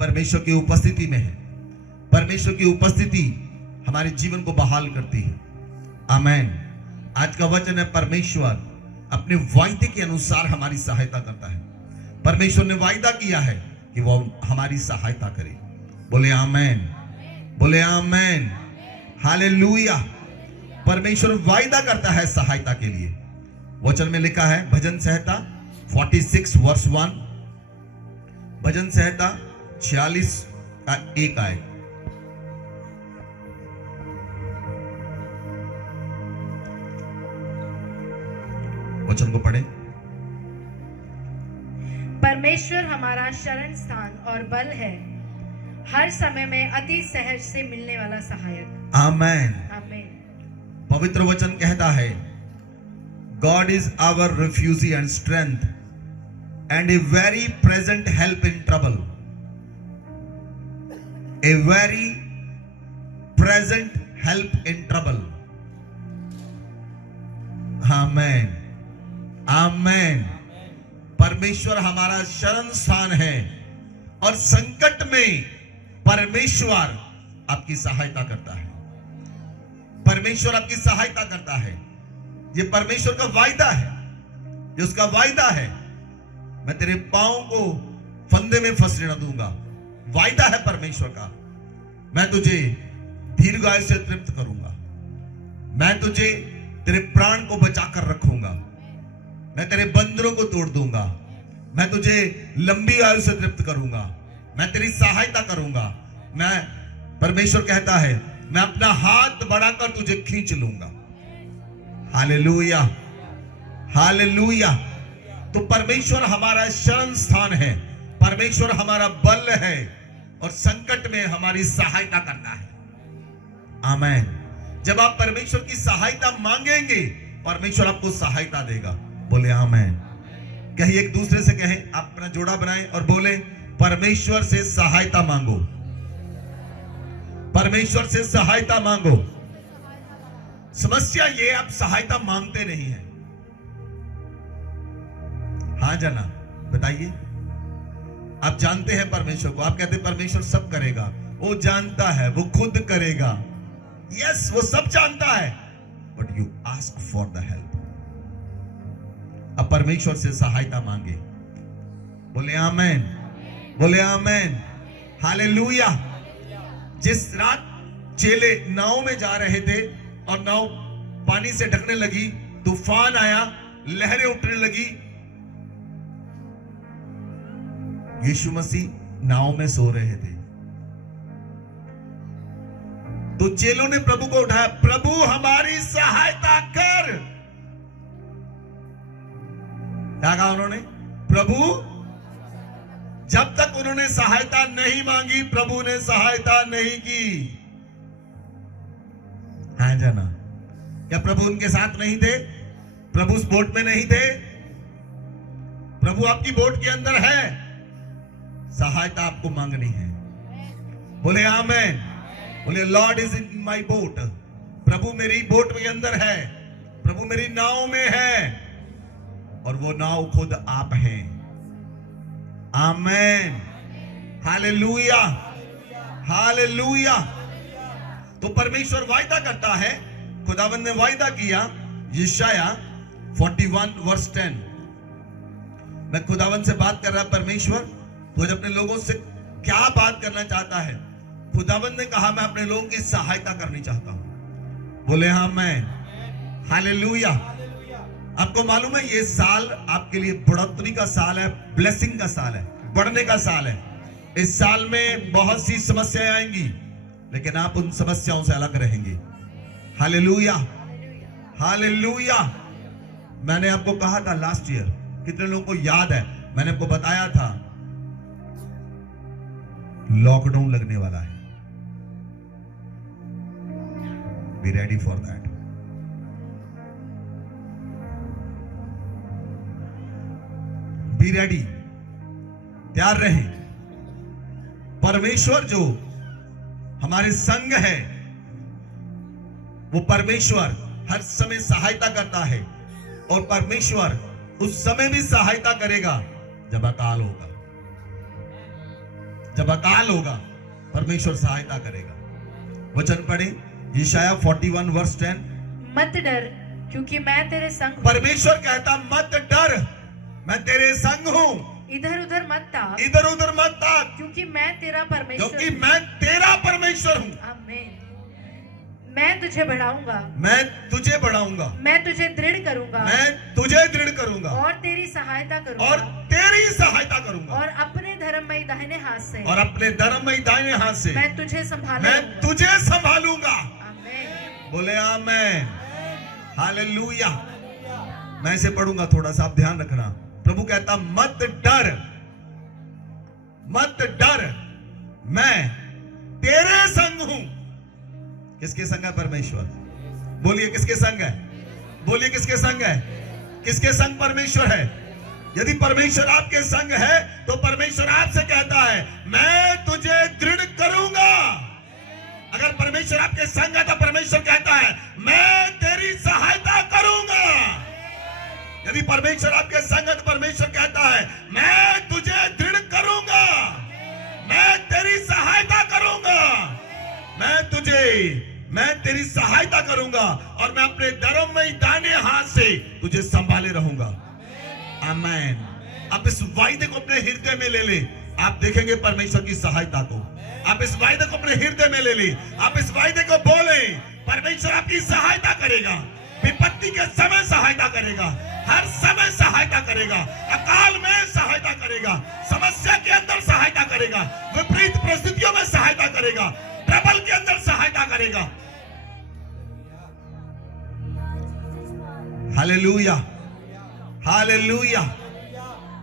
परमेश्वर की उपस्थिति में हैं। परमेश्वर की उपस्थिति हमारे जीवन को बहाल करती है। आमेन। आज का वचन है, परमेश्वर अपने वायदे के अनुसार हमारी सहायता करता है। परमेश्वर ने वायदा किया है कि वो हमारी सहायता करे। बोले आमेन, बोले आमेन, हालेलुया। परमेश्वर वायदा करता है सहायता के लिए। वचन में लिखा है, भजन संहिता 46 वर्स 1, भजन संहिता 46 का 1 आयत। वचन को पढ़े। परमेश्वर हमारा शरण स्थान और बल है, हर समय में अति सहज से मिलने वाला सहायक। आमेन। आमीन। पवित्र वचन कहता है, God is our refuge and strength and a very present help in trouble. A very present help in trouble. आमेन, आमेन। परमेश्वर हमारा शरण स्थान है और संकट में परमेश्वर आपकी सहायता करता है। परमेश्वर आपकी सहायता करता है। ये परमेश्वर का वायदा है, ये उसका वायदा है। मैं तेरे पांव को फंदे में फंसने न दूंगा। वायदा है परमेश्वर का। मैं तुझे दीर्घायु से तृप्त करूंगा। मैं तुझे तेरे प्राण को बचाकर रखूंगा। मैं तेरे बंदरों को तोड़ दूंगा। मैं तुझे लंबी आयु से तृप्त करूंगा। मैं तेरी सहायता करूंगा। मैं, परमेश्वर कहता है, मैं अपना हाथ बढ़ाकर तुझे खींच लूंगा। Hallelujah, hallelujah. तो परमेश्वर हमारा शरण स्थान है, परमेश्वर हमारा बल है और संकट में हमारी सहायता करता है। आमेन। जब आप परमेश्वर की सहायता मांगेंगे, परमेश्वर आपको सहायता देगा। बोले आमेन। कहीं एक दूसरे से कहें, आप अपना जोड़ा बनाएं और बोले, परमेश्वर से सहायता मांगो। परमेश्वर से सहायता मांगो। समस्या ये, आप सहायता मांगते नहीं हैं। हाँ जाना, बताइए। आप जानते हैं परमेश्वर को, आप कहते हैं परमेश्वर सब करेगा। वो जानता है, वो खुद करेगा। यस, वो सब जानता है, but you ask for the help. अब परमेश्वर से सहायता मांगे। बोले आमेन, बोले आमेन, हालेलुया। जिस रात चेले नाव में जा रहे थे और नाव पानी से ढकने लगी, तूफान आया, लहरें उठने लगी, यीशु मसीह नाव में सो रहे थे। तो चेलों ने प्रभु को उठाया, प्रभु हमारी सहायता कर। क्या कहा उन्होंने? प्रभु। जब तक उन्होंने सहायता नहीं मांगी, प्रभु ने सहायता नहीं की। हाँ जाना, क्या प्रभु उनके साथ नहीं थे? प्रभु उस बोट में नहीं थे? प्रभु आपकी बोट के अंदर है। सहायता आपको मांगनी है। बोले आमेन, बोले Lord is in my boat. प्रभु मेरी बोट के अंदर है, प्रभु मेरी नाव में है और वो नाव खुद आप हैं। आमेन, हालेलुया, हालेलुया। तो परमेश्वर वायदा करता है, खुदावंद ने वायदा किया। यशाया 41 वर्स 10। मैं खुदावंद से बात कर रहा, परमेश्वर तो अपने लोगों से क्या बात करना चाहता है? खुदावंद ने कहा, मैं अपने लोगों की सहायता करनी चाहता हूं। बोले हाँ मैं, हालेलुया। आपको मालूम है, ये साल आपके लिए बढ़ोतरी का साल है, ब्लेसिंग का साल है, बढ़ने का साल है। इस साल में बहुत सी समस्याएं आएंगी, लेकिन आप उन समस्याओं से अलग रहेंगे। Hallelujah, hallelujah. मैंने आपको कहा था लास्ट ईयर, कितने लोगों को याद है? मैंने आपको बताया था लॉकडाउन लगने वाला है। Be ready for that. Be ready, तैयार रहें। परमेश्वर जो हमारे संग है, वो परमेश्वर हर समय सहायता करता है और परमेश्वर उस समय भी सहायता करेगा जब अकाल होगा। जब अकाल होगा परमेश्वर सहायता करेगा। वचन पढ़े यशाया 41 वर्स 10। मत डर, क्योंकि मैं तेरे संग हूँ। परमेश्वर कहता मत डर, मैं तेरे संग हूं। इधर उधर मत ताक, इधर उधर मत ताक, क्योंकि मैं तेरा परमेश्वर क्योंकि हूँ। मैं तेरा परमेश्वर हूं। आमीन। मैं तुझे बढ़ाऊंगा, मैं तुझे बढ़ाऊंगा, मैं तुझे दृढ़ करूंगा, मैं तुझे दृढ़ करूंगा और तेरी सहायता और करूंगा, तेरी सहायता करूंगा, और अपने धर्ममय दाहिने हाथ से और अपने धर्ममय दाहिने हाथ से मैं तुझे मैं संभालूंगा। तुझे संभालूंगा। आमीन। बोले आमेन, हालेलुया। मैं इसे पढ़ूंगा, थोड़ा सा आप ध्यान रखना। प्रभु कहता मत डर, मत डर, मैं तेरे संग हूं। किसके संग है परमेश्वर? बोलिए किसके संग है? बोलिए किसके संग है? किसके संग परमेश्वर है? यदि परमेश्वर आपके संग है तो परमेश्वर आपसे कहता है मैं तुझे दृढ़ करूंगा। अगर परमेश्वर आपके संग है तो परमेश्वर कहता है मैं तेरी सहायता करूंगा। यदि परमेश्वर आपके संग है तो परमेश्वर कहता है मैं तुझे दृढ़ करूंगा, मैं तेरी सहायता करूंगा, मैं तेरी सहायता करूंगा और मैं अपने धर्ममय दाहिने हाथ से तुझे संभाले रहूंगा। आमीन। आप इस वायदे को अपने हृदय में ले ले, आप देखेंगे परमेश्वर की सहायता को। आप इस वायदे को अपने हृदय में ले ले, आप इस वायदे को बोले, परमेश्वर आपकी सहायता करेगा। विपत्ति के समय सहायता करेगा, हर समय सहायता करेगा, अकाल में सहायता करेगा, समस्या के अंदर सहायता करेगा, विपरीत परिस्थितियों में सहायता करेगा, ट्रबल के अंदर सहायता करेगा। Hallelujah, hallelujah.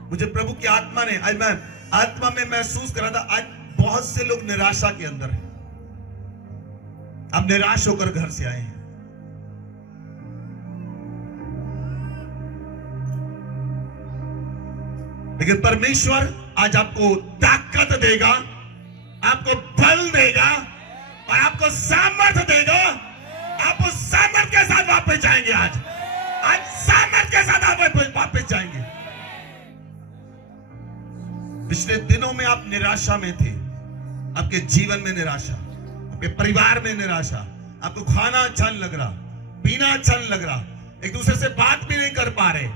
मुझे प्रभु की आत्मा ने, आज मैं आत्मा में महसूस कर रहा था, आज बहुत से लोग निराशा के अंदर हैं। अब निराश होकर घर से आए हैं। लेकिन परमेश्वर आज आपको ताकत देगा, आपको बल देगा और आपको सामर्थ्य देगा। आप उस सामर्थ्य के साथ वापस जाएंगे। आज सामर्थ्य के साथ आप वापस जाएंगे। पिछले दिनों में आप निराशा में थे, आपके जीवन में निराशा, आपके परिवार में निराशा, आपको खाना अच्छा नहीं लग रहा, पीना अच्छा नहीं लग रहा, एक दूसरे से बात भी नहीं कर पा रहे।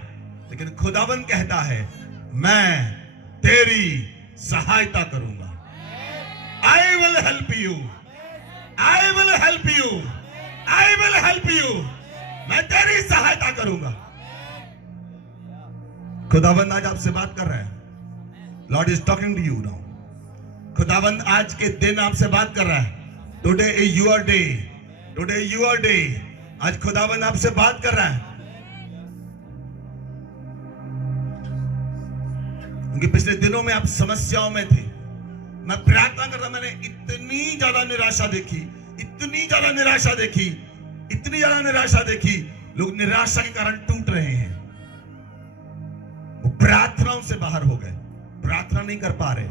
लेकिन खुदावंद कहता है मैं तेरी सहायता करूंगा। I will help you, I will help you, I will help you. मैं तेरी सहायता करूंगा। खुदावंद आज आपसे बात कर रहा है। Lord is talking to you now. खुदावंद आज के दिन आपसे बात कर रहा है। Today is your day, today your day. आज खुदावंद आपसे बात कर रहा है। क्योंकि पिछले दिनों में आप समस्याओं में थे। मैं प्रार्थना करता, मैंने इतनी ज्यादा निराशा देखी, इतनी ज्यादा निराशा देखी, इतनी ज्यादा निराशा देखी। लोग निराशा के कारण टूट रहे हैं। वो प्रार्थनाओं से बाहर हो गए, प्रार्थना नहीं कर पा रहे।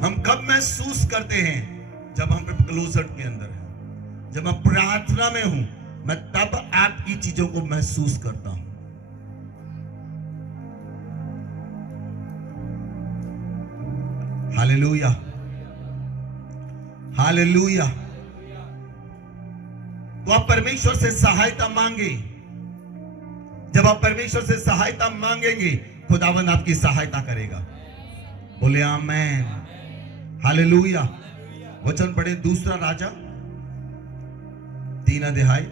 हम कब महसूस करते हैं? जब हम क्लोजर के अंदर हैं, जब मैं प्रार्थना में हूं, मैं तब आपकी चीजों को महसूस करता हूं। Hallelujah, hallelujah. तो आप परमेश्वर से सहायता मांगे। जब आप परमेश्वर से सहायता मांगेंगे, खुदावंद आपकी सहायता करेगा। बोले आमेन, हालेलुया। वचन पढ़े दूसरा राजा 3 अध्याय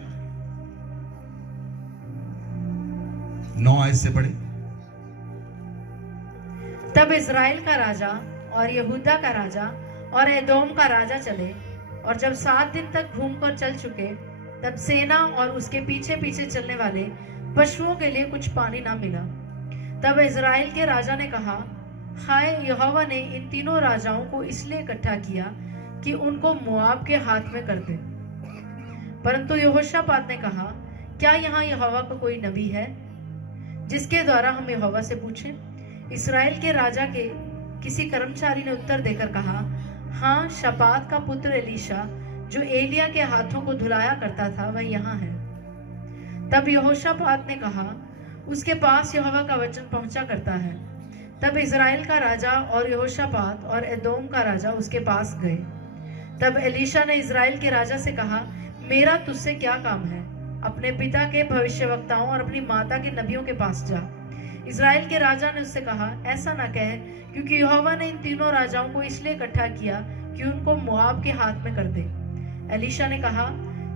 9 आयत से पढ़े। तब इज़राइल का राजा और यहूदा का राजा और एदोम का राजा चले, और जब 7 दिन तक घूमकर चल चुके, तब सेना और उसके पीछे पीछे चलने वाले पशुओं के लिए कुछ पानी ना मिला। तब इज़राइल के राजा ने कहा, हाय, यहोवा ने इन तीनों राजाओं को इसलिए इकट्ठा किया कि उनको मोआब के हाथ में कर दे। परंतु यहोशापात ने कहा, क्या यहाँ यहोवा का कोई नबी है जिसके द्वारा हम यहोवा से पूछें? इस्राएल के राजा के किसी कर्मचारी ने उत्तर देकर कहा, हाँ, शपात का पुत्र एलीशा जो एलिया के हाथों को धुलाया करता था, वह यहाँ है। तब यहोशापात ने कहा, उसके पास यहोवा का वचन पहुंचा करता है। तब इज़राइल का राजा और यहोशापात और एदोम का राजा उसके पास गए। तब एलीशा ने इज़राइल के राजा से कहा, मेरा तुझसे क्या काम है? अपने पिता के भविष्यवक्ताओं और अपनी माता के नबियों के पास जा। इज़राइल के राजा ने उससे कहा, ऐसा न कह, क्योंकि यहोवा ने इन तीनों राजाओं को इसलिए इकट्ठा किया कि उनको मोआब के हाथ में कर दे। एलीशा ने कहा,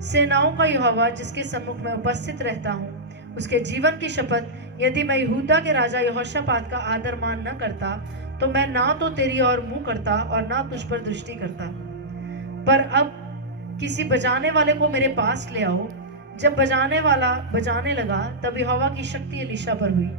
सेनाओं का यहोवा जिसके सम्मुख में उपस्थित रहता हूँ, उसके जीवन की शपथ, यदि मैं यहूदा के राजा यहोशापात का आदर मान न करता, तो मैं ना तो तेरी ओर मुंह करता और ना तुझ पर दृष्टि करता। पर अब किसी बजाने वाले को मेरे पास ले आओ। जब बजाने वाला बजाने लगा, तब यहोवा की शक्ति एलीशा पर हुई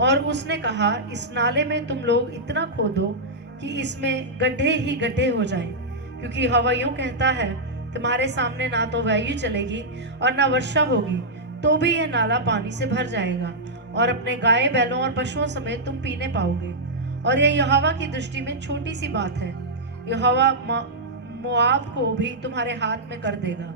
और उसने कहा, इस नाले में तुम लोग इतना खोदो कि इसमें गड्ढे ही गड्ढे हो जाएं, क्योंकि यहोवा यूं कहता है, तुम्हारे सामने ना तो वायु चलेगी और ना वर्षा होगी, तो भी यह नाला पानी से भर जाएगा और अपने गाय बैलों और पशुओं समेत तुम पीने पाओगे। और यह यहोवा की दृष्टि में छोटी सी बात है। यहोवा मोआब को भी तुम्हारे हाथ में कर देगा।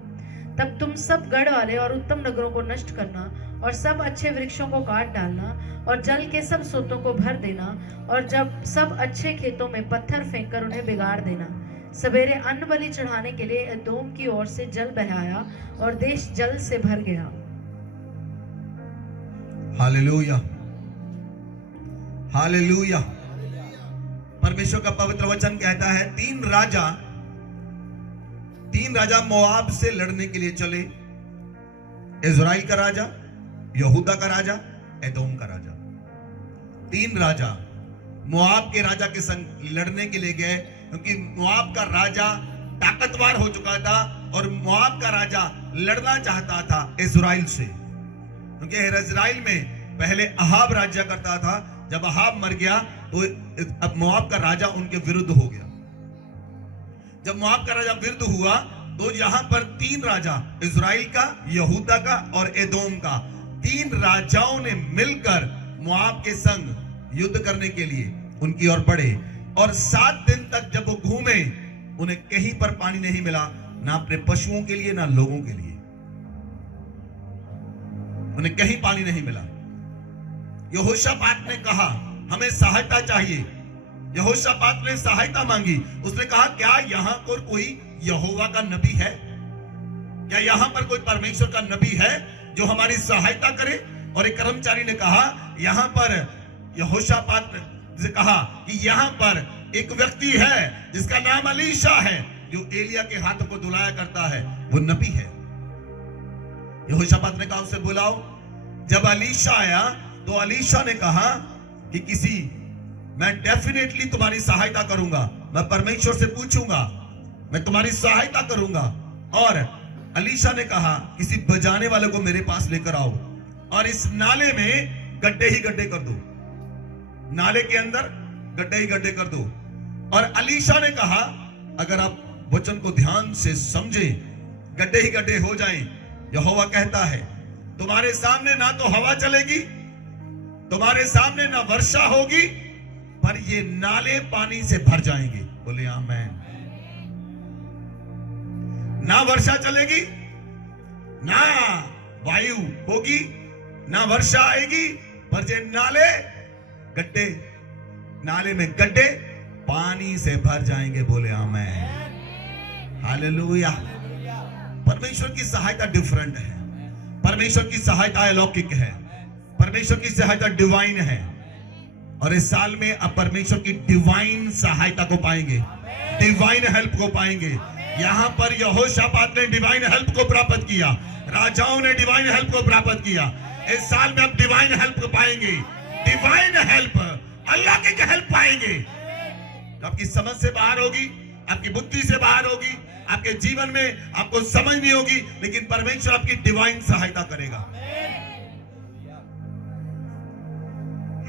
तब तुम सब गढ़ वाले और उत्तम नगरों को नष्ट करना और सब अच्छे वृक्षों को काट डालना और जल के सब सोतों को भर देना और जब सब अच्छे खेतों में पत्थर फेंककर उन्हें बिगाड़ देना। सवेरे अन्न बलि चढ़ाने के लिए एदोम की ओर से जल बहाया और देश जल से भर गया। Hallelujah, hallelujah. परमेश्वर का पवित्र वचन कहता है, तीन राजा मोआब से लड़ने के लिए चले। इज़राइल का राजा, यहूदा का राजा, एदोम का राजा। तीन राजा मोआब के राजा के संग लड़ने के लिए गए, क्योंकि मोआब का राजा ताकतवर हो चुका था और मोआब का राजा लड़ना चाहता था इज़राइल से, क्योंकि इज़राइल में पहले अहाब राज्य करता था। जब अहाब मर गया तो अब मोआब का राजा उनके विरुद्ध हो गया। जब मोआब का राजा विरुद्ध हुआ तो यहां पर तीन राजा, इज़राइल का, यहूदा का और एदोम का, तीन राजाओं ने मिलकर मोआब के संग युद्ध करने के लिए उनकी ओर बढ़े। और 7 दिन तक जब वो घूमे, उन्हें कहीं पर पानी नहीं मिला, ना अपने पशुओं के लिए ना लोगों के लिए, उन्हें कहीं पानी नहीं मिला। यहोशापात ने कहा, हमें सहायता चाहिए। यहोशापात ने सहायता मांगी। उसने कहा, क्या यहां पर कोई यहोवा का नबी है? क्या यहां पर कोई परमेश्वर का नबी है जो हमारी सहायता करे? और एक कर्मचारी ने कहा, यहां पर यहोशापात ने कहा कि यहां पर एक व्यक्ति है जिसका नाम एलीशा है, जो एलिया के हाथों को धुलाया करता है, वो नबी है। यहोशापात ने कहा, उसे बुलाओ। जब एलीशा आया तो एलीशा ने कहा कि मैं डेफिनेटली तुम्हारी सहायता करूंगा, मैं परमेश्वर से पूछूंगा, मैं तुम्हारी सहायता करूंगा। और एलीशा ने कहा, किसी बजाने वाले को मेरे पास लेकर आओ और इस नाले में गड्ढे ही गड्ढे कर दो, नाले के अंदर गड्ढे ही गड्ढे कर दो। और एलीशा ने कहा, अगर आप वचन को ध्यान से समझे, गड्ढे ही गड्ढे हो जाएं। यहोवा कहता है, तुम्हारे सामने ना तो हवा चलेगी, तुम्हारे सामने ना वर्षा होगी, पर ये नाले पानी से भर जाएंगे। बोले आमीन। ना वर्षा चलेगी, ना वायु होगी, ना वर्षा आएगी, पर ये गड्ढे, नाले में गड्ढे पानी से भर जाएंगे। बोले आमीन, हालेलुया। परमेश्वर की सहायता डिफरेंट है। परमेश्वर की सहायता अलौकिक है। परमेश्वर की सहायता डिवाइन है। और इस साल में अब परमेश्वर की डिवाइन सहायता को पाएंगे, डिवाइन हेल्प को पाएंगे। यहां पर यहोशापात ने डिवाइन हेल्प को प्राप्त किया, राजाओं ने डिवाइन हेल्प को प्राप्त किया। इस साल में अब डिवाइन हेल्प को पाएंगे, डिवाइन हेल्प, अल्लाह की हेल्प पाएंगे। आपकी समझ से बाहर होगी, आपकी बुद्धि से बाहर होगी, आपके जीवन में आपको समझ नहीं होगी, लेकिन परमेश्वर आपकी डिवाइन सहायता करेगा।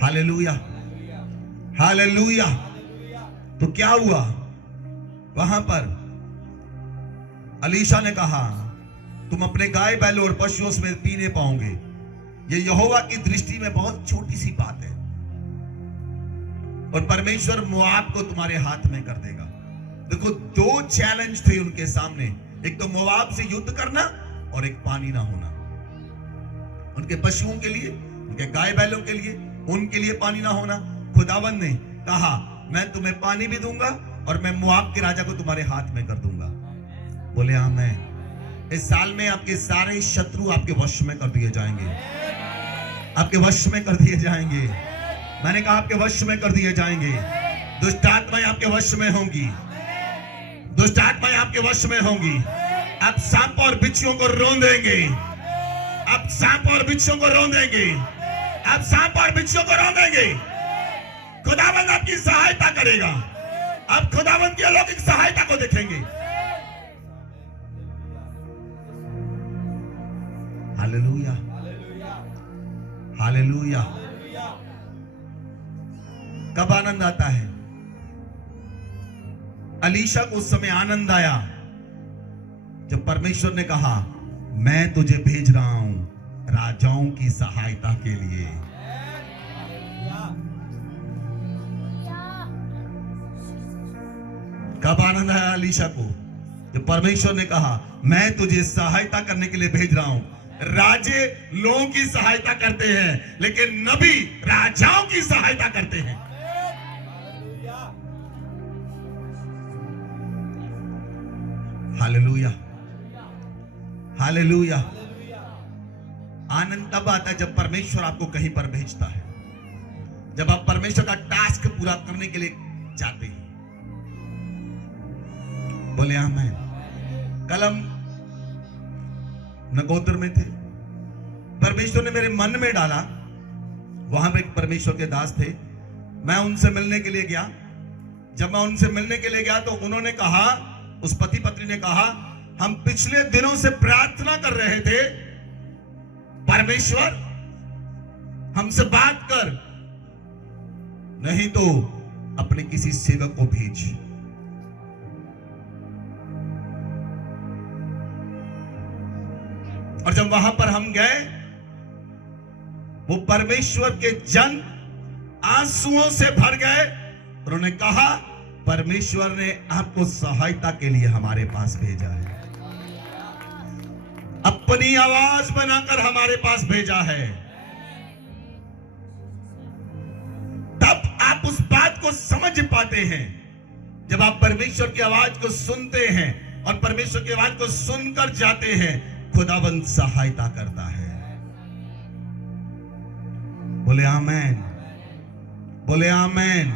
Hallelujah, hallelujah. तो क्या हुआ? वहां पर एलीशा ने कहा, तुम अपने गाय बैल और पशुओं में पीने पाओगे। ये यहोवा की दृष्टि में बहुत छोटी सी बात है, और परमेश्वर मोआब को तुम्हारे हाथ में कर देगा। देखो, 2 चैलेंज थे उनके सामने, एक तो मोआब से युद्ध करना और एक पानी ना होना। उनके पशुओं के लिए, उनके गाय बैलों के लिए, उनके लिए पानी ना होना। खुदावंद ने कहा मैं तुम्हें पानी भी दूंगा और मैं मोआब के राजा को तुम्हारे हाथ में कर दूंगा। बोले आमीन। इस साल में आपके सारे शत्रु आपके वश में कर दिए जाएंगे, आपके वश में कर दिए जाएंगे। मैंने कहा आपके वश में कर दिए जाएंगे। दुष्ट आत्माएं आपके वश में होंगी, दुष्ट आत्माएं आपके वश में होंगी। आप सांप और बिच्छुओं को रौंदेंगे, आप सांप और बिच्छुओं को रौंदेंगे, आप सांप और बिच्छुओं को रौंदेंगे। खुदावंद आपकी सहायता करेगा, आप खुदावंद की अलौकिक सहायता को देखेंगे। Hallelujah, hallelujah. कब आनंद आता है? अलीशा को उस समय आनंद आया जब परमेश्वर ने कहा मैं तुझे भेज रहा हूं राजाओं की सहायता के लिए। कब आनंद आया अलीशा को? जब परमेश्वर ने कहा मैं तुझे सहायता करने के लिए भेज रहा हूं। राजे लोगों की सहायता करते हैं, लेकिन नबी राजाओं की सहायता करते हैं। Hallelujah, hallelujah. आनंद तब आता है जब परमेश्वर आपको कहीं पर भेजता है, जब आप परमेश्वर का टास्क पूरा करने के लिए जाते हैं। बोले आमीन। कल हम नगोदर में थे, परमेश्वर ने मेरे मन में डाला, वहां पे एक परमेश्वर के दास थे, मैं उनसे मिलने के लिए गया। जब मैं उनसे मिलने के लिए गया तो उन्होंने कहा, उस पति पत्नी ने कहा हम पिछले दिनों से प्रार्थना कर रहे थे, परमेश्वर हमसे बात कर, नहीं तो अपने किसी सेवक को भेज। और जब वहां पर हम गए, वो परमेश्वर के जन आंसुओं से भर गए। उन्होंने कहा परमेश्वर ने आपको सहायता के लिए हमारे पास भेजा है, अपनी आवाज बनाकर हमारे पास भेजा है। तब आप उस बात को समझ पाते हैं जब आप परमेश्वर की आवाज को सुनते हैं और परमेश्वर की आवाज को सुनकर जाते हैं। खुदावंद सहायता करता है। बोले आमीन, बोले आमीन,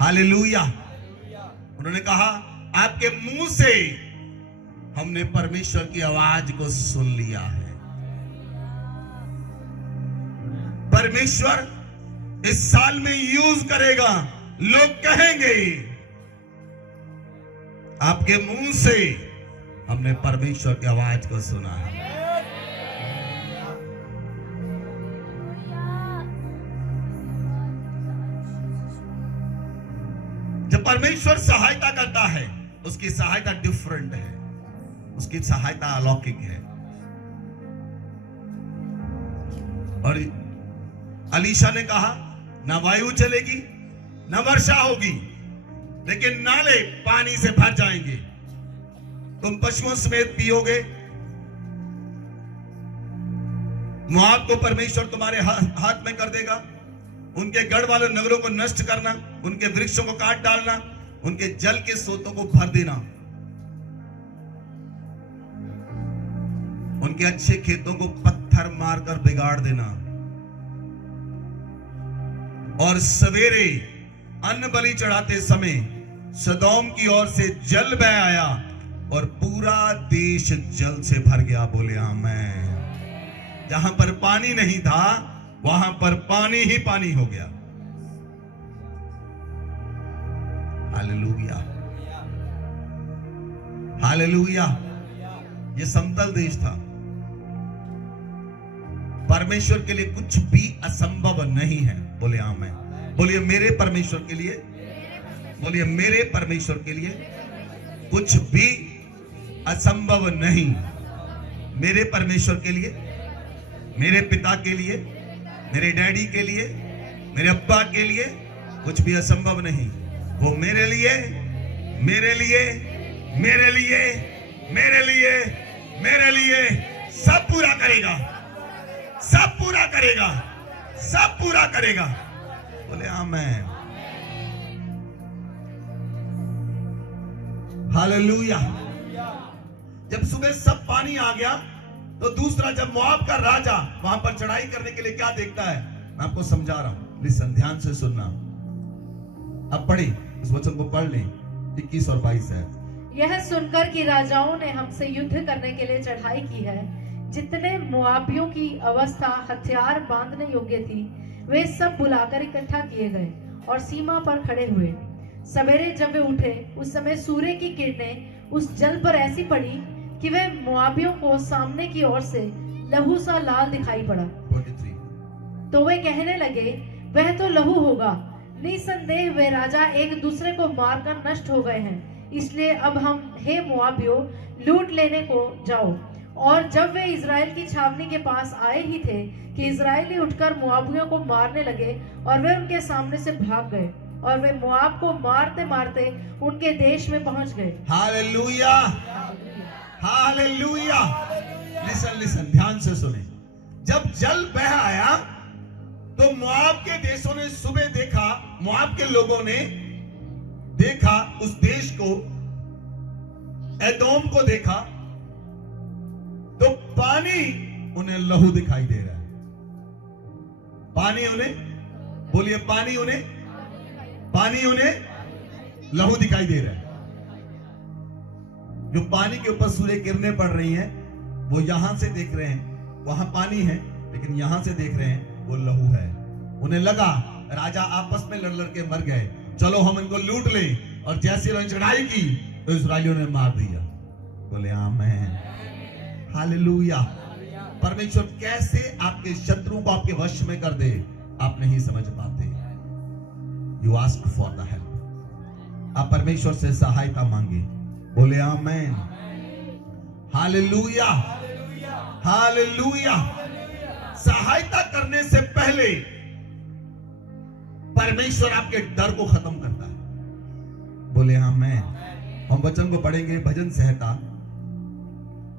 हालेलुया। उन्होंने कहा आपके मुंह से हमने परमेश्वर की आवाज को सुन लिया है। परमेश्वर इस साल में यूज करेगा। लोग कहेंगे आपके मुंह से हमने परमेश्वर की आवाज को सुना है। जब परमेश्वर सहायता करता है, उसकी सहायता डिफरेंट है, उसकी सहायता अलौकिक है। और अलीशा ने कहा ना वायु चलेगी ना वर्षा होगी, लेकिन नाले पानी से भर जाएंगे, तुम पशुओं समेत पियोगे। मोआब को परमेश्वर तुम्हारे हाथ में कर देगा। उनके गढ़ वाले नगरों को नष्ट करना, उनके वृक्षों को काट डालना, उनके जल के स्रोतों को भर देना, उनके अच्छे खेतों को पत्थर मारकर बिगाड़ देना। और सवेरे अन्न बलि चढ़ाते समय सदोम की ओर से जल बह आया और पूरा देश जल से भर गया। बोले आमीन। जहां पर पानी नहीं था वहां पर पानी ही पानी हो गया। Hallelujah, hallelujah. ये समतल देश था। परमेश्वर के लिए कुछ भी असंभव नहीं है। बोले आमीन। बोलिए मेरे परमेश्वर के लिए, बोलिए मेरे परमेश्वर के लिए कुछ भी असंभव नहीं। मेरे परमेश्वर के लिए, मेरे पिता के लिए, मेरे डैडी के लिए, मेरे अब्बा के लिए कुछ भी असंभव नहीं। वो मेरे लिए, मेरे लिए, मेरे लिए, मेरे लिए, मेरे लिए सब पूरा करेगा। सब पूरा करेगा, सब पूरा करेगा। बोले आमेन। हालेलुया। जब सुबह सब पानी आ गया तो दूसरा, जब मोआब का राजा वहां पर चढ़ाई करने के लिए क्या देखता है, मैं आपको समझा रहा हूं, लिसन, ध्यान से सुनना। अब पढ़ी, इस वचन को पढ़ लें, 21 और 22 है। यह सुनकर कि राजाओं ने हमसे युद्ध करने के लिए चढ़ाई की है, जितने मोआबियों की अवस्था हथियार बांधने योग्य थी, वे सब बुलाकर इकट्ठा किए गए और सीमा पर खड़े हुए। सवेरे जब वे उठे, उस समय सूर्य की किरणें उस जल पर ऐसी पड़ी कि वह मोआबियों को सामने की ओर से लहू सा लाल दिखाई पड़ा। 23। तो वे कहने लगे, वह तो लहू होगा। निसंदेह वे राजा एक दूसरे को मारकर नष्ट हो गए हैं, इसलिए अब हम, हे मोआबियों, लूट लेने को जाओ। और जब वे इजराइल की छावनी के पास आए ही थे कि इजरायली उठकर मोआबियों को मारने लगे, और वे उनके सामने से भाग गए, और वे मोआब को मारते मारते उनके देश में पहुंच गए। Hallelujah, hallelujah. लिसन, लिसन, ध्यान से सुने। जब जल बह आया तो मोआब के देशों ने सुबह देखा, मोआब के लोगों ने देखा उस देश को, एदोम को देखा, तो पानी उन्हें लहू दिखाई दे रहा है। पानी उन्हें, बोलिए, पानी उन्हें लहू दिखाई दे रहा है। जो पानी के ऊपर सूर्य किरणें पड़ रही हैं, वो यहां से देख रहे हैं, वहां पानी है, लेकिन यहां से देख रहे हैं वो लहू है। उन्हें लगा राजा आपस में लड़ के मर गए, चलो हम इनको लूट लें। और जैसे उन्होंने चढ़ाई की तो इस्राएलियों ने मार दिया। बोले आमेन, हालेलुया। परमेश्वर कैसे आपके शत्रुओं को आपके वश में कर दे, आप नहीं समझ पाते। You ask for the help, आप परमेश्वर से सहायता मांगे। बोले आमेन, हालेलुया, हालेलुया। सहायता करने से पहले परमेश्वर आपके डर को खत्म करता है। बोले आमेन। हम वचन को पढ़ेंगे, भजन संहिता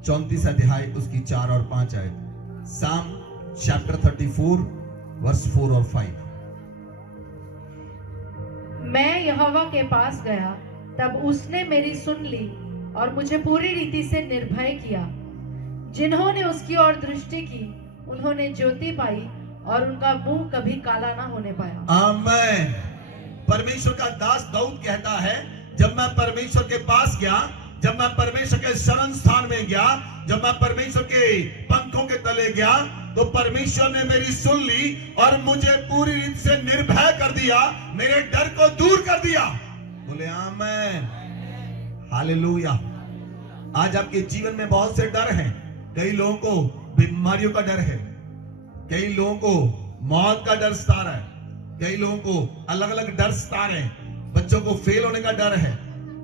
34 अध्याय, उसकी 4 और 5 आयत। साम चैप्टर 34 वर्स 4 और 5। मैं यहोवा के पास गया, तब उसने मेरी सुन ली और मुझे पूरी रीति से निर्भय किया। जिन्होंने उसकी ओर दृष्टि की, उन्होंने ज्योति पाई और उनका मुंह कभी काला ना होने पाया। आमेन। परमेश्वर का दास दाऊद कहता है, जब मैं परमेश्वर के पास गया, जब मैं परमेश्वर के शरण स्थान में गया, जब मैं परमेश्वर के पंखों के तले गया, तो परमेश्वर ने मेरी सुन ली और मुझे पूरी रीति से निर्भय कर दिया, मेरे डर को दूर कर दिया। बोले आमेन, हालेलुया। आज आपके जीवन में बहुत से डर हैं। कई लोगों को बीमारियों का डर है, कई लोगों को मौत का डर सता रहा है, कई लोगों को अलग अलग डर सता रहे हैं। बच्चों को फेल होने का डर है,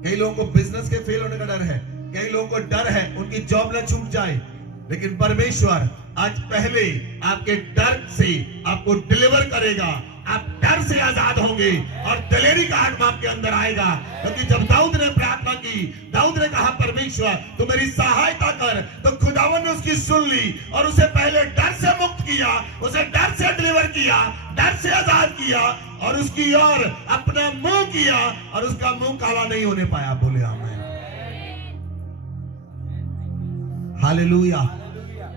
कई लोगों को बिजनेस के फेल होने का डर है, कई लोगों को डर है उनकी जॉब न छूट जाए। लेकिन परमेश्वर आज पहले आपके डर से आपको डिलीवर करेगा। आप डर से आजाद होंगे और दिलेरी का आत्मा आपके अंदर आएगा। क्योंकि जब दाऊद ने प्रार्थना की, दाऊद ने कहा, परमेश्वर तू मेरी सहायता कर, तो खुदावन ने उसकी सुन ली और उसे पहले डर से मुक्त किया, उसे डर से डिलीवर किया, डर से आजाद किया और उसकी ओर अपना मुंह किया और उसका मुंह काला नहीं होने पाया। बोले आमीन, हालेलुया।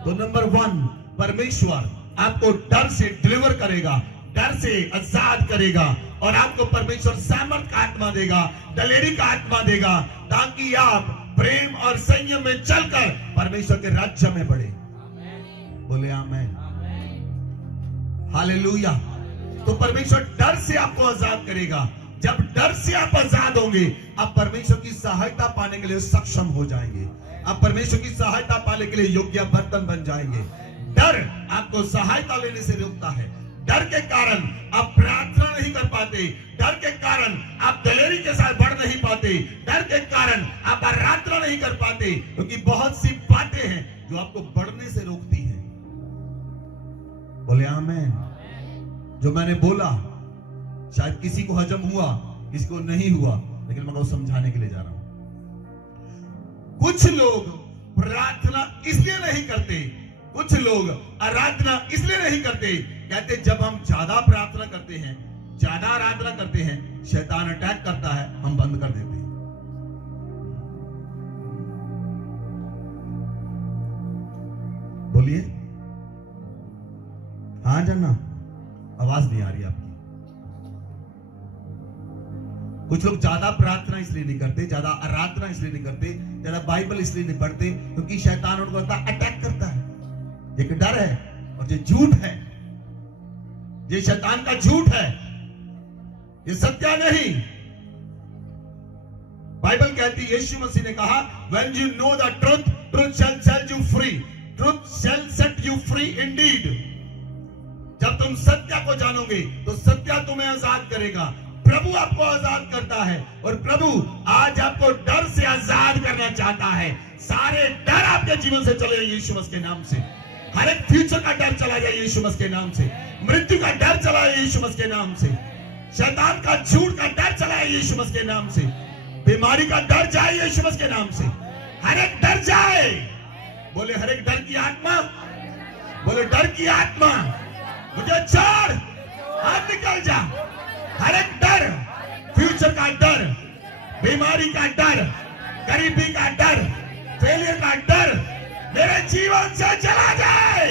तो नंबर 1, परमेश्वर आपको डर से डिलीवर करेगा, डर से आजाद करेगा और आपको परमेश्वर सामर्थ का आत्मा देगा, दलेरी का आत्मा देगा, ताकि आप प्रेम और संयम में चलकर परमेश्वर के राज्य में बढ़े। बोले आमीन, हालेलुया। तो परमेश्वर डर से आपको आजाद करेगा। जब डर से आप आजाद होंगे, आप परमेश्वर की सहायता पाने के लिए सक्षम हो जाएंगे। आप परमेश्वर की सहायता पाने के लिए योग्य बर्तन बन जाएंगे। डर आपको सहायता लेने से रोकता है। डर के कारण आप प्रार्थना नहीं कर पाते, डर के कारण आप दलेरी के साथ बढ़ नहीं पाते, डर के कारण आप आराधना नहीं कर पाते, क्योंकि बहुत सी बातें हैं जो आपको बढ़ने से रोकती हैं। बोले आमीन। जो मैंने बोला शायद किसी को हजम हुआ, किसी को नहीं हुआ, लेकिन मैं समझाने के लिए जा रहा हूं। कुछ लोग प्रार्थना इसलिए नहीं करते कुछ लोग आराधना इसलिए नहीं करते, कहते जब हम ज्यादा प्रार्थना करते हैं, ज्यादा आराधना करते हैं, शैतान अटैक करता है, हम बंद कर देते हैं। बोलिए हाँ जानना, आवाज नहीं आ रही आपकी। कुछ लोग ज्यादा प्रार्थना इसलिए नहीं करते, ज्यादा आराधना इसलिए नहीं करते, ज्यादा बाइबल इसलिए नहीं पढ़ते, क्योंकि शैतान उनको अटैक करता है। एक डर है और ये झूठ है, ये शैतान का झूठ है, ये सत्य नहीं। बाइबल कहती है, यीशु मसीह ने कहा, when you know the truth, truth shall set you free, truth shall set you free indeed। जब तुम सत्य को जानोगे तो सत्य तुम्हें आजाद करेगा। प्रभु आपको आजाद करता है, और प्रभु आज आपको डर से आजाद करना चाहता है। सारे डर आपके जीवन से चले जाए यीशु मसीह के नाम से। हर एक फ्यूचर का डर चला जाए यीशु मसीह के नाम से। मृत्यु का डर चला जाए यीशु मसीह के नाम से। शैतान का झूठ का डर चला जाए यीशु मसीह के नाम से। बीमारी का डर जाए यीशु मसीह के नाम से। हर एक डर जाए। बोले हर एक डर की आत्मा, बोले डर की आत्मा मुझे छोड़, हाथ निकल जा। हर एक डर, फ्यूचर का डर, बीमारी का डर, गरीबी का डर, फेलियर का डर मेरे जीवन से चला जाए,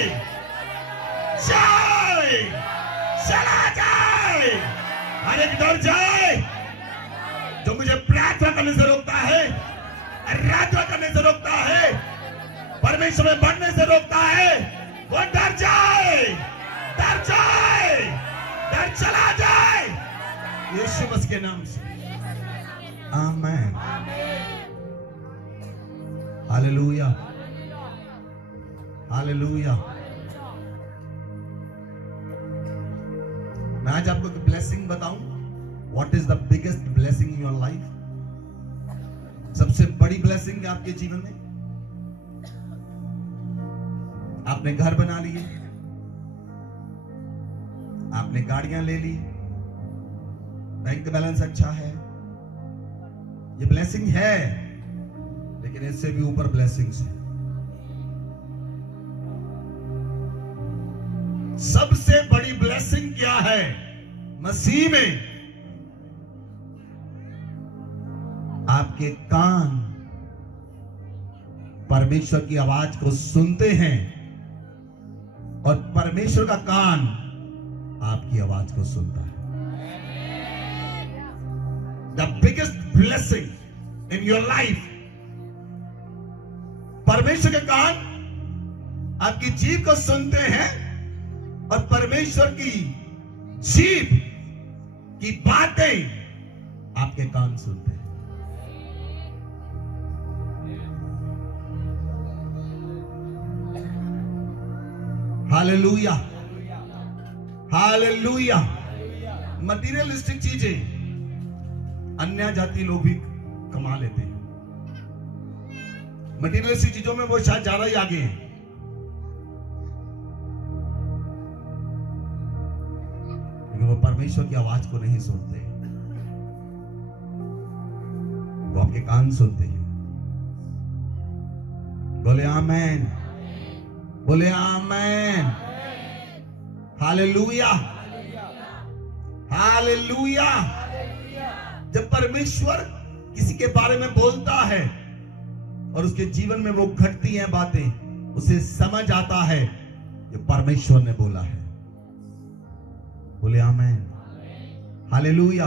चला जाए। हर एक डर जाए जो मुझे प्रार्थना करने से रोकता है, आराधना करने से रोकता है, परमेश्वर में बढ़ने से रोकता है, वो डर जाए, डर जाए, डर चला जाए यीशु मसीह के नाम से। आमीन, हालेलुया, हालेलुया। मैं आज आपको एक ब्लेसिंग बताऊं। What is the biggest blessing in your life? सबसे बड़ी ब्लेसिंग है आपके जीवन में। आपने घर बना लिए, आपने गाड़ियां ले ली, बैंक बैलेंस अच्छा है, ये ब्लेसिंग है, लेकिन इससे भी ऊपर ब्लेसिंग्स है। सबसे बड़ी ब्लेसिंग क्या है? मसीह में आपके कान परमेश्वर की आवाज को सुनते हैं, और परमेश्वर का कान आपकी आवाज को सुनता है। The biggest blessing in your life, परमेश्वर के कान आपकी जीभ को सुनते हैं, और परमेश्वर की जीभ की बातें आपके कान सुनते हैं। Hallelujah, hallelujah. मटीरियलिस्टिक चीजें अन्य जाति लोग भी कमा लेते हैं। मटीरियलिस्टिक चीजों में वो शायद ज्यादा ही आगे हैं, लेकिन वो परमेश्वर की आवाज को नहीं सुनते। वो आपके कान सुनते हैं। बोले आमेन, बोले आमेन, हालेलुया, हालेलुया। जब परमेश्वर किसी के बारे में बोलता है और उसके जीवन में वो घटती हैं बातें, उसे समझ आता है ये परमेश्वर ने बोला है। बोले आमेन, हालेलुया।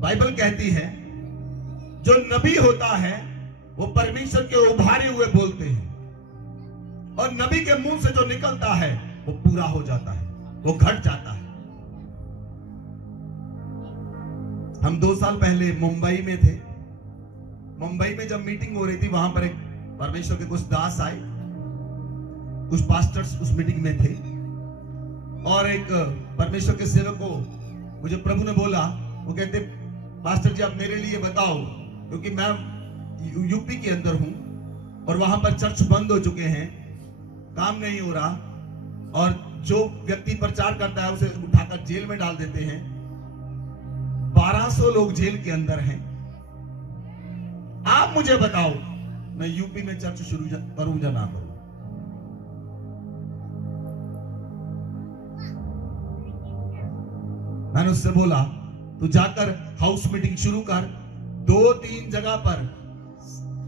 बाइबल कहती है जो नबी होता है वो परमेश्वर के उभारे हुए बोलते हैं, और नबी के मुंह से जो निकलता है वो पूरा हो जाता है, वो घट जाता है। हम 2 साल पहले मुंबई में थे। मुंबई में जब मीटिंग हो रही थी, वहां पर एक परमेश्वर के कुछ दास आए, कुछ पास्टर्स उस मीटिंग में थे, और एक परमेश्वर के सेवक को मुझे प्रभु ने बोला, वो कहते पास्टर जी आप मेरे लिए बताओ, क्योंकि मैं यूपी के अंदर हूं और वहां पर चर्च बंद हो चुके हैं, काम नहीं हो रहा, और जो व्यक्ति प्रचार करता है उसे उठाकर जेल में डाल देते हैं। 1200 लोग जेल के अंदर हैं। आप मुझे बताओ मैं यूपी में चर्च शुरू करूं या ना करूं? उससे बोला तू जाकर हाउस मीटिंग शुरू कर, 2-3 जगह पर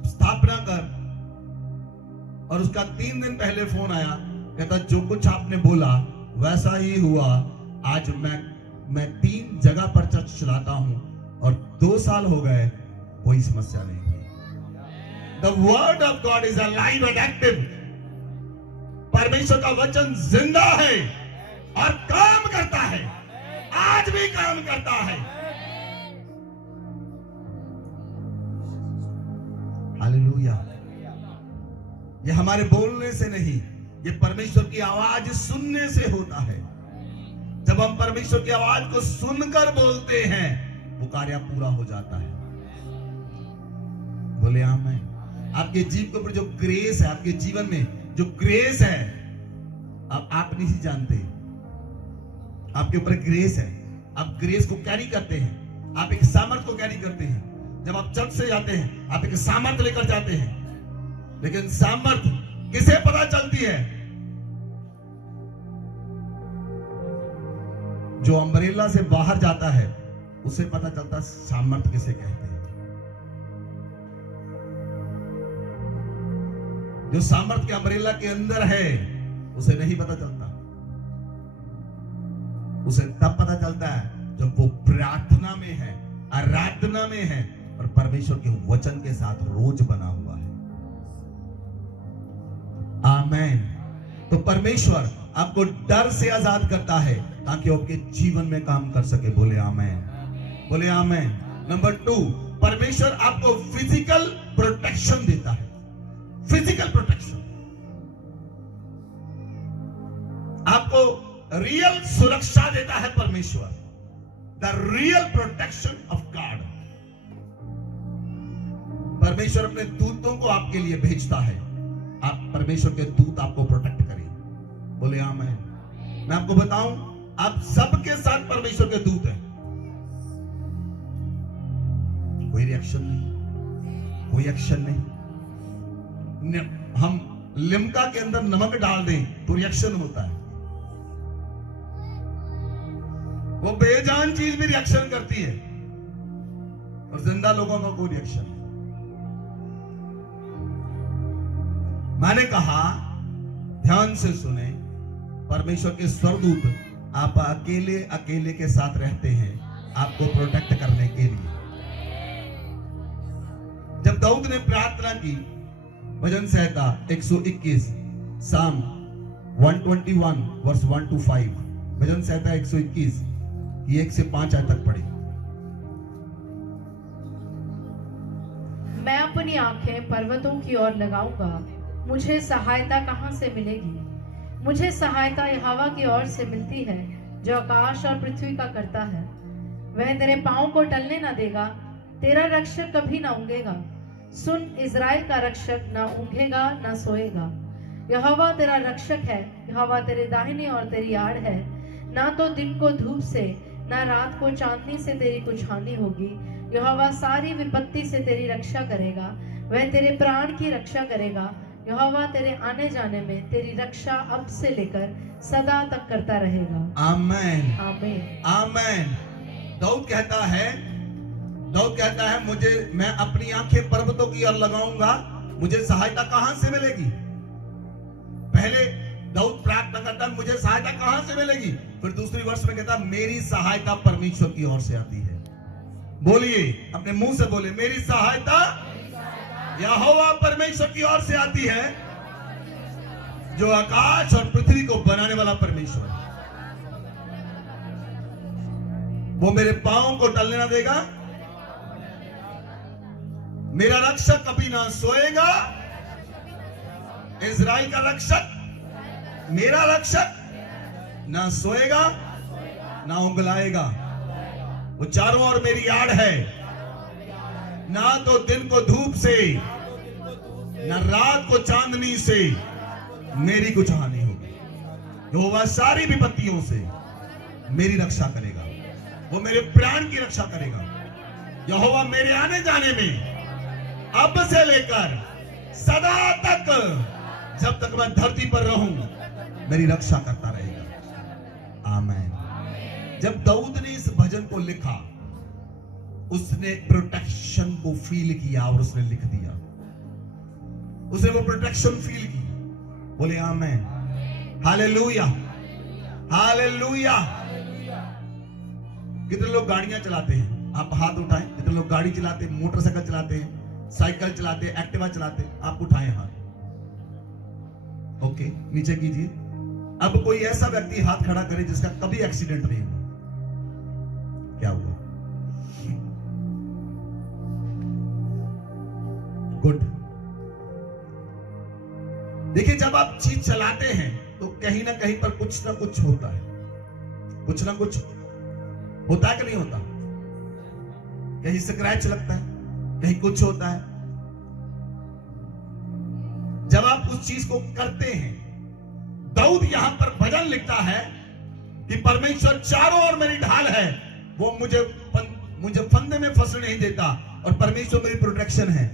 स्थापना कर। और उसका 3 दिन पहले फोन आया, कहता जो कुछ आपने बोला वैसा ही हुआ। आज मैं 3 जगह पर चर्च चलाता हूं और 2 साल हो गए, कोई समस्या नहीं हुई। The word of God is alive and active. परमेश्वर का वचन जिंदा है और काम करता है, आज भी काम करता है। हालेलुया। ये हमारे बोलने से नहीं, ये परमेश्वर की आवाज सुनने से होता है। जब हम परमेश्वर की आवाज को सुनकर बोलते हैं, वो कार्य पूरा हो जाता है। बोले आमीन। आपके जीवन के ऊपर जो ग्रेस है, आपके जीवन में जो ग्रेस है, अब आप नहीं जानते, आपके ऊपर ग्रेस है। आप ग्रेस को कैरी करते हैं, आप एक सामर्थ को कैरी करते हैं। जब आप चर्च से जाते हैं, आप एक सामर्थ लेकर जाते हैं, लेकिन सामर्थ किसे पता चलती है? जो अम्ब्रेला से बाहर जाता है उसे पता चलता सामर्थ किसे कहते हैं। जो सामर्थ के अम्ब्रेला के अंदर है उसे नहीं पता चलता। उसे तब पता चलता है जब वो प्रार्थना में है, आराधना में है और परमेश्वर के वचन के साथ रोज बना हुआ है। आमीन। तो परमेश्वर आपको डर से आजाद करता है ताकि आपके जीवन में काम कर सके। बोले आमीन, बोले आमीन। नंबर 2, परमेश्वर आपको फिजिकल प्रोटेक्शन देता है। फिजिकल प्रोटेक्शन, आपको रियल सुरक्षा देता है परमेश्वर। The real protection of God. परमेश्वर अपने दूतों को आपके लिए भेजता है, आप परमेश्वर के दूत आपको प्रोटेक्ट करें। बोले आमीन। मैं आपको बताऊं, आप सबके साथ परमेश्वर के दूत हैं। कोई रिएक्शन नहीं, कोई एक्शन नहीं। हम लिम्का के अंदर नमक डाल दें तो रिएक्शन होता है। वो बेजान चीज भी रिएक्शन करती है और जिंदा लोगों का कोई रिएक्शन नहीं। मैंने कहा ध्यान से सुने, परमेश्वर के स्वर्गदूत आप अकेले अकेले के साथ रहते हैं आपको प्रोटेक्ट करने के लिए। जब दाऊद ने प्रार्थना की, भजन संहिता 121 साम 121 वर्स 1 to 5, भजन संहिता 121 ये 1 से 5 आयत तक पढ़ी। मैं अपनी आंखें पर्वतों की ओर लगाऊंगा, मुझे सहायता कहां से मिलेगी? मुझे सहायता यहोवा की ओर से मिलती है, जो आकाश और पृथ्वी का करता है। वह तेरे पांव को टलने न देगा, तेरा रक्षक कभी ना ऊँघेगा। सुन, इज़राइल का रक्षक ना ऊँघेगा ना सोएगा। यहोवा तेरा रक्षक है, यहोवा तेरे दाहिनी और तेरी आड़ है। ना तो दिन को धूप से, ना रात को चांदनी से तेरी कुछ हानि होगी। यहोवा सारी विपत्ति से तेरी रक्षा करेगा, वह तेरे प्राण की रक्षा करेगा। यहोवा तेरे आने जाने में तेरी रक्षा अब से लेकर सदा तक करता रहेगा। आमीन, आमीन, आमीन। दाऊद कहता है मैं अपनी आंखें पर्वतों की ओर लगाऊंगा, मुझे सहायता कहां से मिलेगी? पहले दाऊद प्रार्थना करता है मुझे सहायता कहां से मिलेगी, फिर दूसरी वर्ष में कहता मेरी सहायता परमेश्वर की ओर से आती है। बोलिए, अपने मुंह से बोले, मेरी सहायता यहोवा परमेश्वर की ओर से आती है, जो आकाश और पृथ्वी को बनाने वाला परमेश्वर। वो मेरे पांव को टलने ना देगा, मेरा रक्षक कभी ना सोएगा। इज़राइल का रक्षक, मेरा रक्षक ना सोएगा ना उंगलाएगा। वो चारों ओर मेरी आड़ है, ना तो दिन को धूप से ना रात को चांदनी से मेरी कुछ हानि होगी। यहोवा सारी विपत्तियों से मेरी रक्षा करेगा, वो मेरे प्राण की रक्षा करेगा। यहोवा मेरे आने जाने में अब से लेकर सदा तक, जब तक मैं धरती पर रहूं, मेरी रक्षा करता रहेगा। आमीन। जब दाऊद ने इस भोजन को लिखा, उसने प्रोटेक्शन को फील किया और उसने लिख दिया। उसने वो प्रोटेक्शन फील की। बोले आमीन, हालेलुया, हालेलुया। कितने लोग गाड़ियां चलाते हैं? आप हाथ उठाएं। कितने लोग गाड़ी चलाते हैं, मोटरसाइकिल चलाते हैं, साइकिल चलाते हैं, एक्टिवा चलाते हैं? आप उठाएं हाथ। ओके, नीचे कीजिए। अब कोई ऐसा व्यक्ति हाथ खड़ा करे जिसका कभी एक्सीडेंट नहीं हुआ। क्या हुआ? गुड। देखिए, जब आप चीज चलाते हैं तो कहीं ना कहीं पर कुछ ना कुछ होता है, कुछ ना कुछ होता है कि नहीं होता? कहीं स्क्रैच लगता है, कहीं कुछ होता है। जब आप उस चीज को करते हैं, दाऊद यहां पर भजन लिखता है कि परमेश्वर चारों ओर मेरी ढाल है, वो मुझे फंदे में फंसने नहीं देता, और परमेश्वर मेरी प्रोटेक्शन है।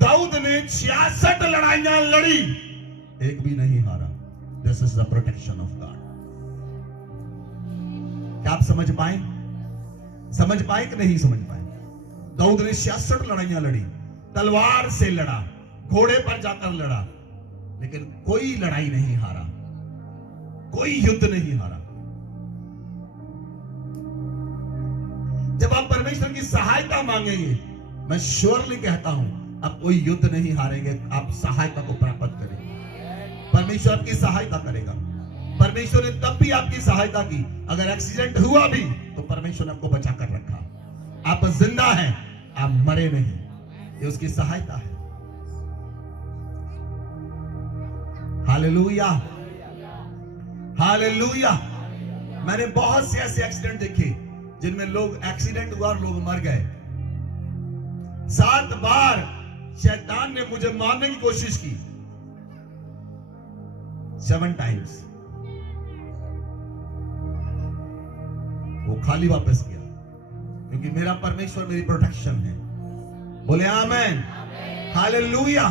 दाऊद ने 66 लड़ाइयां लड़ी, एक भी नहीं हारा। This is the protection of God. क्या आप समझ पाए? समझ पाए कि नहीं समझ पाए? दाऊद ने 66 लड़ाइयां लड़ी, तलवार से लड़ा, घोड़े पर जाकर लड़ा, लेकिन कोई लड़ाई नहीं हारा, कोई युद्ध नहीं हारा। जब आप परमेश्वर की सहायता मांगेंगे, मैं श्योरली कहता हूं, आप कोई युद्ध नहीं हारेंगे। आप सहायता को प्राप्त करेंगे, परमेश्वर आपकी सहायता करेगा। परमेश्वर ने तब भी आपकी सहायता की, अगर एक्सीडेंट हुआ भी तो परमेश्वर ने आपको बचा कर रखा। आप जिंदा हैं, आप मरे नहीं, ये उसकी सहायता है। Hallelujah, hallelujah. मैंने बहुत से ऐसे एक्सीडेंट देखे जिनमें लोग एक्सीडेंट हुआ और लोग मर गए। 7 बार शैतान ने मुझे मारने की कोशिश की, 7 टाइम्स। वो खाली वापस गया, क्योंकि मेरा परमेश्वर मेरी प्रोटेक्शन है। बोले आमीन, हालेलुया।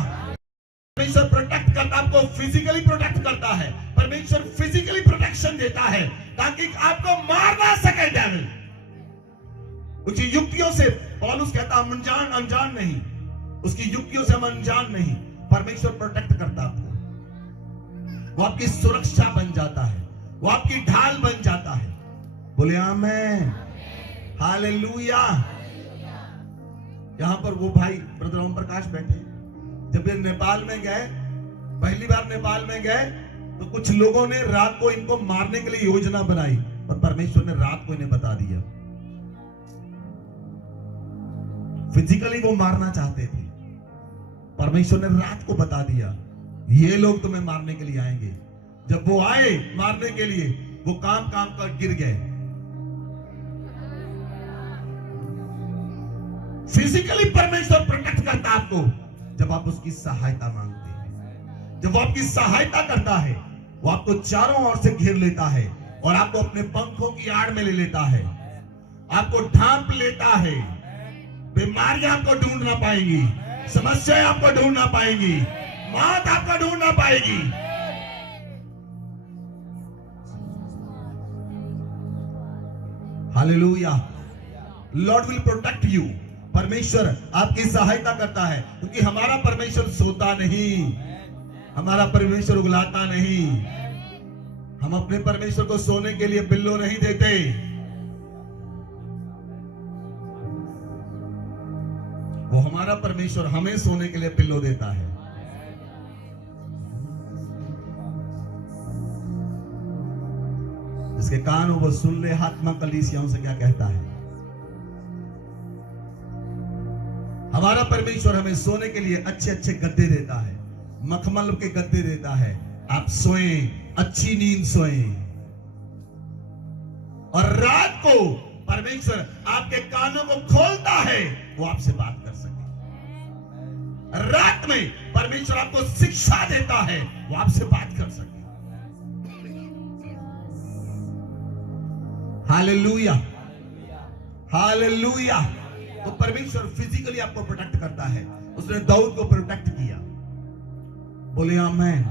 परमेश्वर प्रोटेक्ट करता, आपको फिजिकली प्रोटेक्ट करता है। परमेश्वर फिजिकली प्रोटेक्शन देता है ताकि आपको मार ना सके डेविल। उसकी युक्तियों से पौलुस कहता अनजान, अनजान नहीं, उसकी युक्तियों से हम अनजान नहीं। परमेश्वर प्रोटेक्ट करता आपको, वो आपकी सुरक्षा बन जाता है, वो आपकी ढाल बन जाता है। बोले आमीन, हालेलुया। यहां पर वो भाई ब्रदर ओम प्रकाश बैठे, जब ये नेपाल में गए, पहली बार नेपाल में गए, तो कुछ लोगों ने रात को इनको मारने के लिए योजना बनाई, और परमेश्वर ने रात को इन्हें बता दिया। फिजिकली वो मारना चाहते थे, परमेश्वर ने रात को बता दिया, ये लोग तुम्हें मारने के लिए आएंगे। जब वो आए मारने के लिए, वो काम कर गिर गए। फिजिकली परमेश्वर प्रोटेक्ट करता आपको जब आप उसकी सहायता मांगते हैं। जब वो आपकी सहायता करता है, वो आपको चारों ओर से घेर लेता है और आपको अपने पंखों की आड़ में ले लेता है, आपको ढांप लेता है। बीमारियां आपको ढूंढ ना पाएंगी, समस्याएं आपको ढूंढ ना पाएंगी, मौत आपको ढूंढ ना पाएगी। Hallelujah. Lord will protect you. परमेश्वर आपकी सहायता करता है, क्योंकि हमारा परमेश्वर सोता नहीं, हमारा परमेश्वर उगलाता नहीं। हम अपने परमेश्वर को सोने के लिए पिल्लो नहीं देते। वो हमारा परमेश्वर हमें सोने के लिए पिल्लो देता है। जिसके कान हो वो सुन ले, आत्मा कलीसियाओं से क्या कहता है। हमारा परमेश्वर हमें सोने के लिए अच्छे अच्छे गद्दे देता है, मखमल के गद्दे देता है। आप सोएं, अच्छी नींद सोएं, और रात को परमेश्वर आपके कानों को खोलता है, वो आपसे बात कर सके। रात में परमेश्वर आपको शिक्षा देता है, वो आपसे बात कर सके। Hallelujah, hallelujah. तो परमेश्वर फिजिकली आपको प्रोटेक्ट करता है। उसने दाऊद को प्रोटेक्ट किया। बोले आमीन।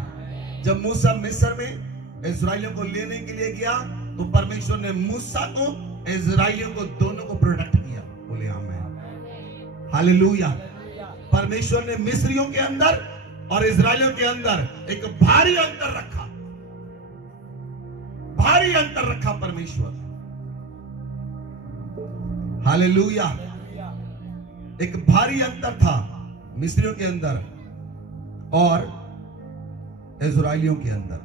जब मूसा मिस्र में इस्राएलियों को लेने के लिए गया, तो परमेश्वर ने मूसा को इजराइलियों को दोनों को प्रोटेक्ट किया। बोले आमीन, हालेलुया। परमेश्वर ने मिस्रियों के अंदर और इजराइलियों के अंदर एक भारी अंतर रखा, भारी अंतर रखा परमेश्वर। हालेलुया। एक भारी अंतर था मिस्रियों के अंदर और इजराइलियों के अंदर।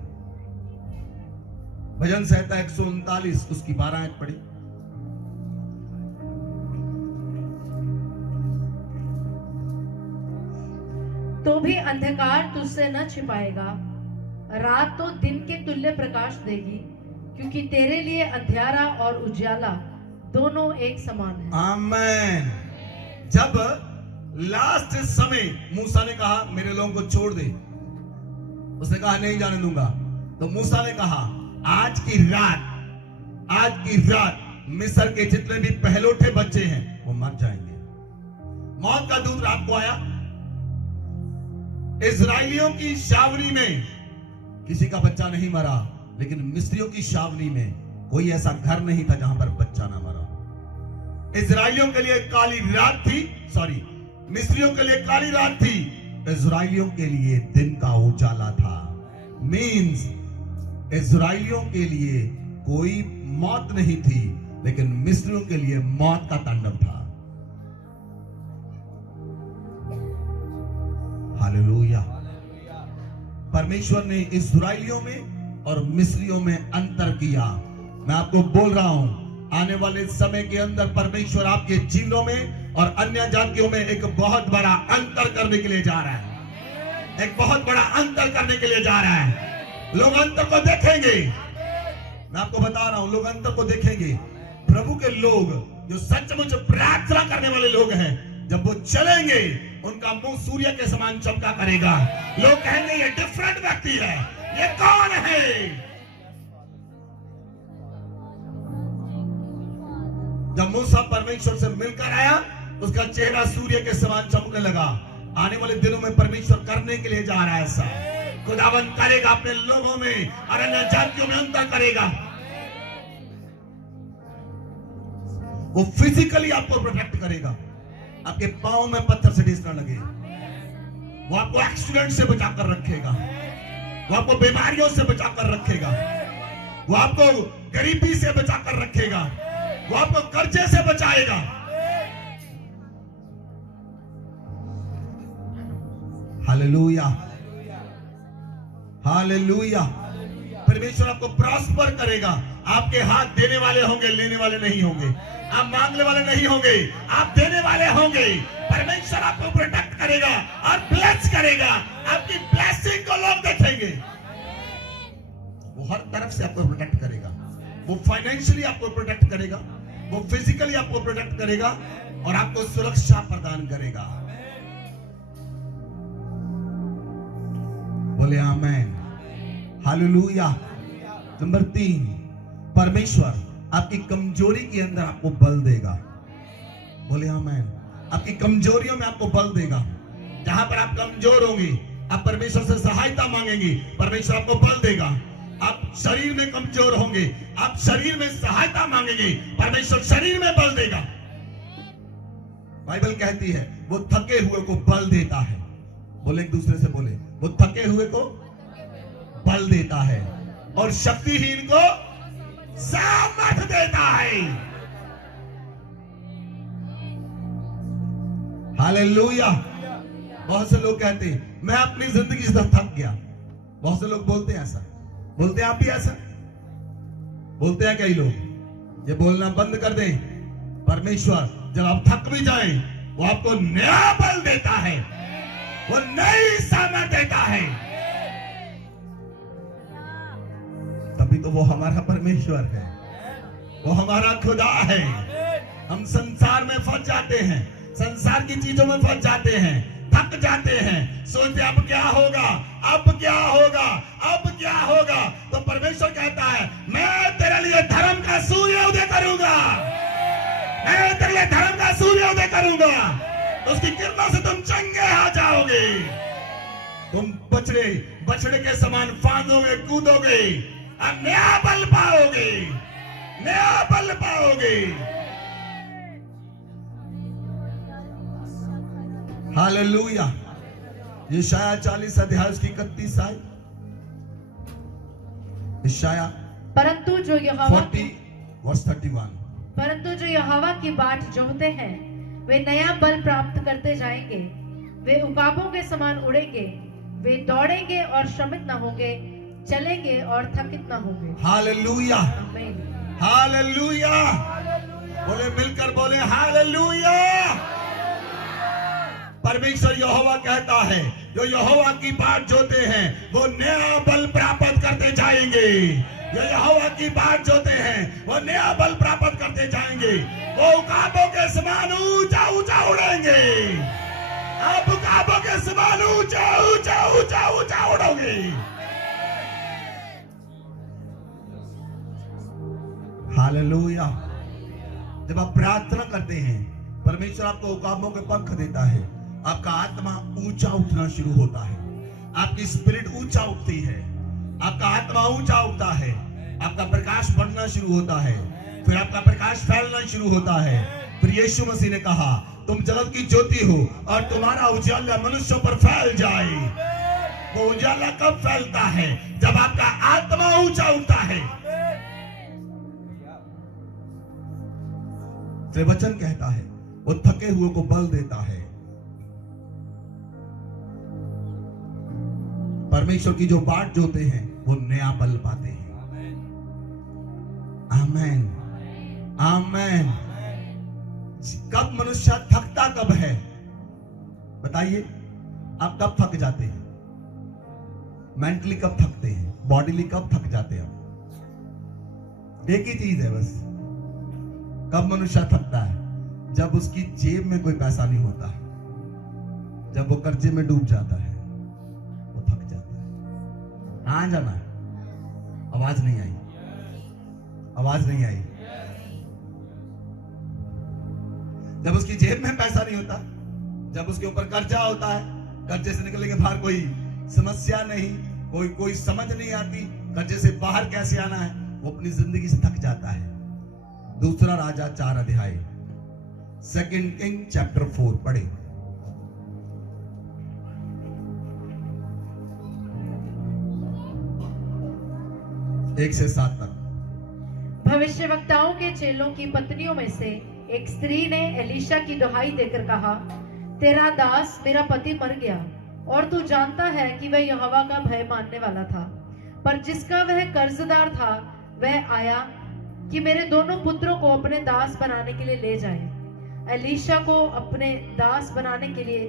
भजन संहिता 139 उसकी 12 आयत पढ़ी। तो भी अंधकार तुझसे न छिपाएगा, रात तो दिन के तुल्य प्रकाश देगी, क्योंकि तेरे लिए अंधियारा और उजियाला दोनों एक समान है। आमीन। जब लास्ट समय मूसा ने कहा मेरे लोगों को छोड़ दे, उसने कहा नहीं जाने दूंगा, तो मूसा ने कहा आज की रात मिस्र के जितने भी पहलौठे बच्चे हैं वो मर जाएंगे। मौत का दूत रात को आया। इजराइलियों की छावनी में किसी का बच्चा नहीं मरा, लेकिन मिस्रियों की छावनी में कोई ऐसा घर नहीं था जहां पर बच्चा ना मरा। इजराइलियों के लिए काली रात थी, मिस्रियों के लिए काली रात थी, इजराइलियों के लिए दिन का उजाला था। मीन्स इजराइलियों के लिए कोई मौत नहीं थी, लेकिन मिस्रियों के लिए मौत का तांडव था। हालेलुया। परमेश्वर ने इजराइलियों में और मिस्रियों में अंतर किया। मैं आपको बोल रहा हूं, आने वाले समय के अंदर परमेश्वर आपके जीवनों में और अन्य जातियों में एक बहुत बड़ा अंतर करने के लिए जा रहा है। एक बहुत बड़ा अंतर करने के लिए जा रहा है। लोग अंतर को देखेंगे। मैं आपको बता रहा हूं, लोग अंतर को देखेंगे। प्रभु के लोग जो सचमुच प्रार्थना करने वाले लोग हैं, जब वो चलेंगे उनका मुंह सूर्य के समान चमका करेगा। लोग कहेंगे ये डिफरेंट व्यक्ति है, ये कौन है? जब मूसा परमेश्वर से मिलकर आया, उसका चेहरा सूर्य के समान चमकने लगा। आने वाले दिनों में परमेश्वर करने के लिए जा रहा है ऐसा। खुदावंद करेगा अपने लोगों में और अन्य जातियों में अंतर करेगा। वो फिजिकली आपको प्रोटेक्ट करेगा। आपके पांव में पत्थर से ठेस न लगे। वो आपको एक्सीडेंट से बचाकर रखेगा। वो आपको बीमारियों से बचाकर रखेगा। वो आपको गरीबी से बचाकर रखेगा। वो आपको कर्जे से बचाएगा। Hallelujah, hallelujah. परमेश्वर आपको प्रॉस्पर करेगा। आपके हाथ देने वाले होंगे, लेने वाले नहीं होंगे। आप मांगने वाले नहीं होंगे, आप देने वाले होंगे। परमेश्वर आपको प्रोटेक्ट करेगा और ब्लेस करेगा। आपकी ब्लेसिंग को लोग देखेंगे। वो हर तरफ से आपको प्रोटेक्ट करेगा। वो फाइनेंशियली आपको प्रोटेक्ट करेगा, वो फिजिकली आपको प्रोटेक्ट करेगा और आपको सुरक्षा प्रदान करेगा। बोले आमीन, हालेलुया। नंबर 3, परमेश्वर आपकी कमजोरी के अंदर आपको बल देगा। बोले आमीन। आपकी कमजोरियों में आपको बल देगा। जहां पर आप कमजोर होंगे, आप परमेश्वर से सहायता मांगेंगे, परमेश्वर आपको बल देगा। आप शरीर में कमजोर होंगे, आप शरीर में सहायता मांगेंगे, परमेश्वर शरीर में बल देगा। बाइबल कहती है वो थके हुए को बल देता है। बोले एक दूसरे से बोले, वो थके हुए को बल देता है और शक्तिहीन को सामर्थ देता है। हालेलुया। बहुत से लोग कहते हैं मैं अपनी जिंदगी से थक गया। बहुत से लोग बोलते हैं ऐसा। बोलते हैं आप भी ऐसा बोलते हैं? कई लोग ये बोलना बंद कर दें। परमेश्वर जब आप थक भी जाएं, वो आपको नया बल देता है, वो नई सामर्थ देता है। तभी तो वो हमारा परमेश्वर है, वो हमारा खुदा है। हम संसार में फंस जाते हैं, संसार की चीजों में फंस जाते हैं, थक जाते हैं, सोचते अब क्या होगा, अब क्या होगा, अब क्या होगा। तो परमेश्वर कहता है मैं तेरे लिए धर्म का सूर्य उदय करूंगा, मैं तेरे लिए धर्म का सूर्य उदय करूंगा। उसकी किरणों से तुम चंगे आ जाओगे। तुम बछड़े के समान फांदोगे, कूदोगे और नया बल पाओगे। नया बल पाओगे। हालेलुया। यशाया 40 अध्याय उसकी 31 आयत। यशाया परंतु जो 40 वर्स 31। परंतु जो यहोवा की बाट जोहते हैं वे नया बल प्राप्त करते जाएंगे। वे उकाबों के समान उड़ेंगे। वे दौड़ेंगे और श्रमित न होंगे, चलेंगे और थकित न होंगे। हालेलुया, आमीन। हालेलुया। बोले, मिलकर बोले हालेलुया। परमेश्वर यहोवा कहता है, जो यहोवा की बाट जोते हैं वो नया बल प्राप्त करते जाएंगे। जो यहोवा की बाट जोते हैं वो नया बल प्राप्त करते जाएंगे। वो उकाबों के समान ऊंचा ऊंचा उड़ेंगे। आप उकाबों के समान ऊंचा ऊंचा ऊंचा ऊंचा उड़ोगे। हालेलुया। जब आप प्रार्थना करते हैं, परमेश्वर आपको उकाबों के पंख देता है। आपका आत्मा ऊंचा उठना शुरू होता है। आपकी स्पिरिट ऊंचा उठती है। आपका आत्मा ऊंचा उठता है। आपका प्रकाश बढ़ना शुरू होता है। फिर आपका प्रकाश फैलना शुरू होता है। फिर यीशु मसीह ने कहा, तुम जगत की ज्योति हो और तुम्हारा उजाला मनुष्यों पर फैल जाए। वो उजाला कब फैलता है? जब आपका आत्मा ऊंचा उठता है। तो वचन कहता है, वो थके हुए को बल देता है। परमेश्वर की जो बाट जोते हैं वो नया बल पाते हैं। आमेन, आमेन। कब मनुष्य थकता कब है? बताइए, आप कब थक जाते हैं? मेंटली कब थकते हैं? बॉडीली कब थक जाते हैं? एक ही चीज है बस। कब मनुष्य थकता है? जब उसकी जेब में कोई पैसा नहीं होता है, जब वो कर्जे में डूब जाता है, वो थक जाता है। कहां जाना है? आवाज नहीं आई, आवाज नहीं आई। जब उसकी जेब में पैसा नहीं होता, जब उसके ऊपर कर्जा होता है, कर्जे से निकलने के बाहर कोई समस्या नहीं, कोई समझ नहीं आती, कर्जे से बाहर कैसे आना है, वो अपनी जिंदगी से थक जाता है। दूसरा राजा 4 अध्याय, 2 किंग चैप्टर 4 पढ़े। 1 से 7 तक। भविष्यवक्ताओं के चेलों की पत्नियों में से एक स्त्री ने एलीशा की दुहाई देकर कहा, तेरा दास मेरा पति मर गया और तू जानता है कि वह यहोवा का भय मानने वाला था, पर जिसका वह कर्जदार था वह आया कि मेरे दोनों पुत्रों को अपने दास बनाने के लिए ले जाए। एलीशा को अपने दास बनाने के लिए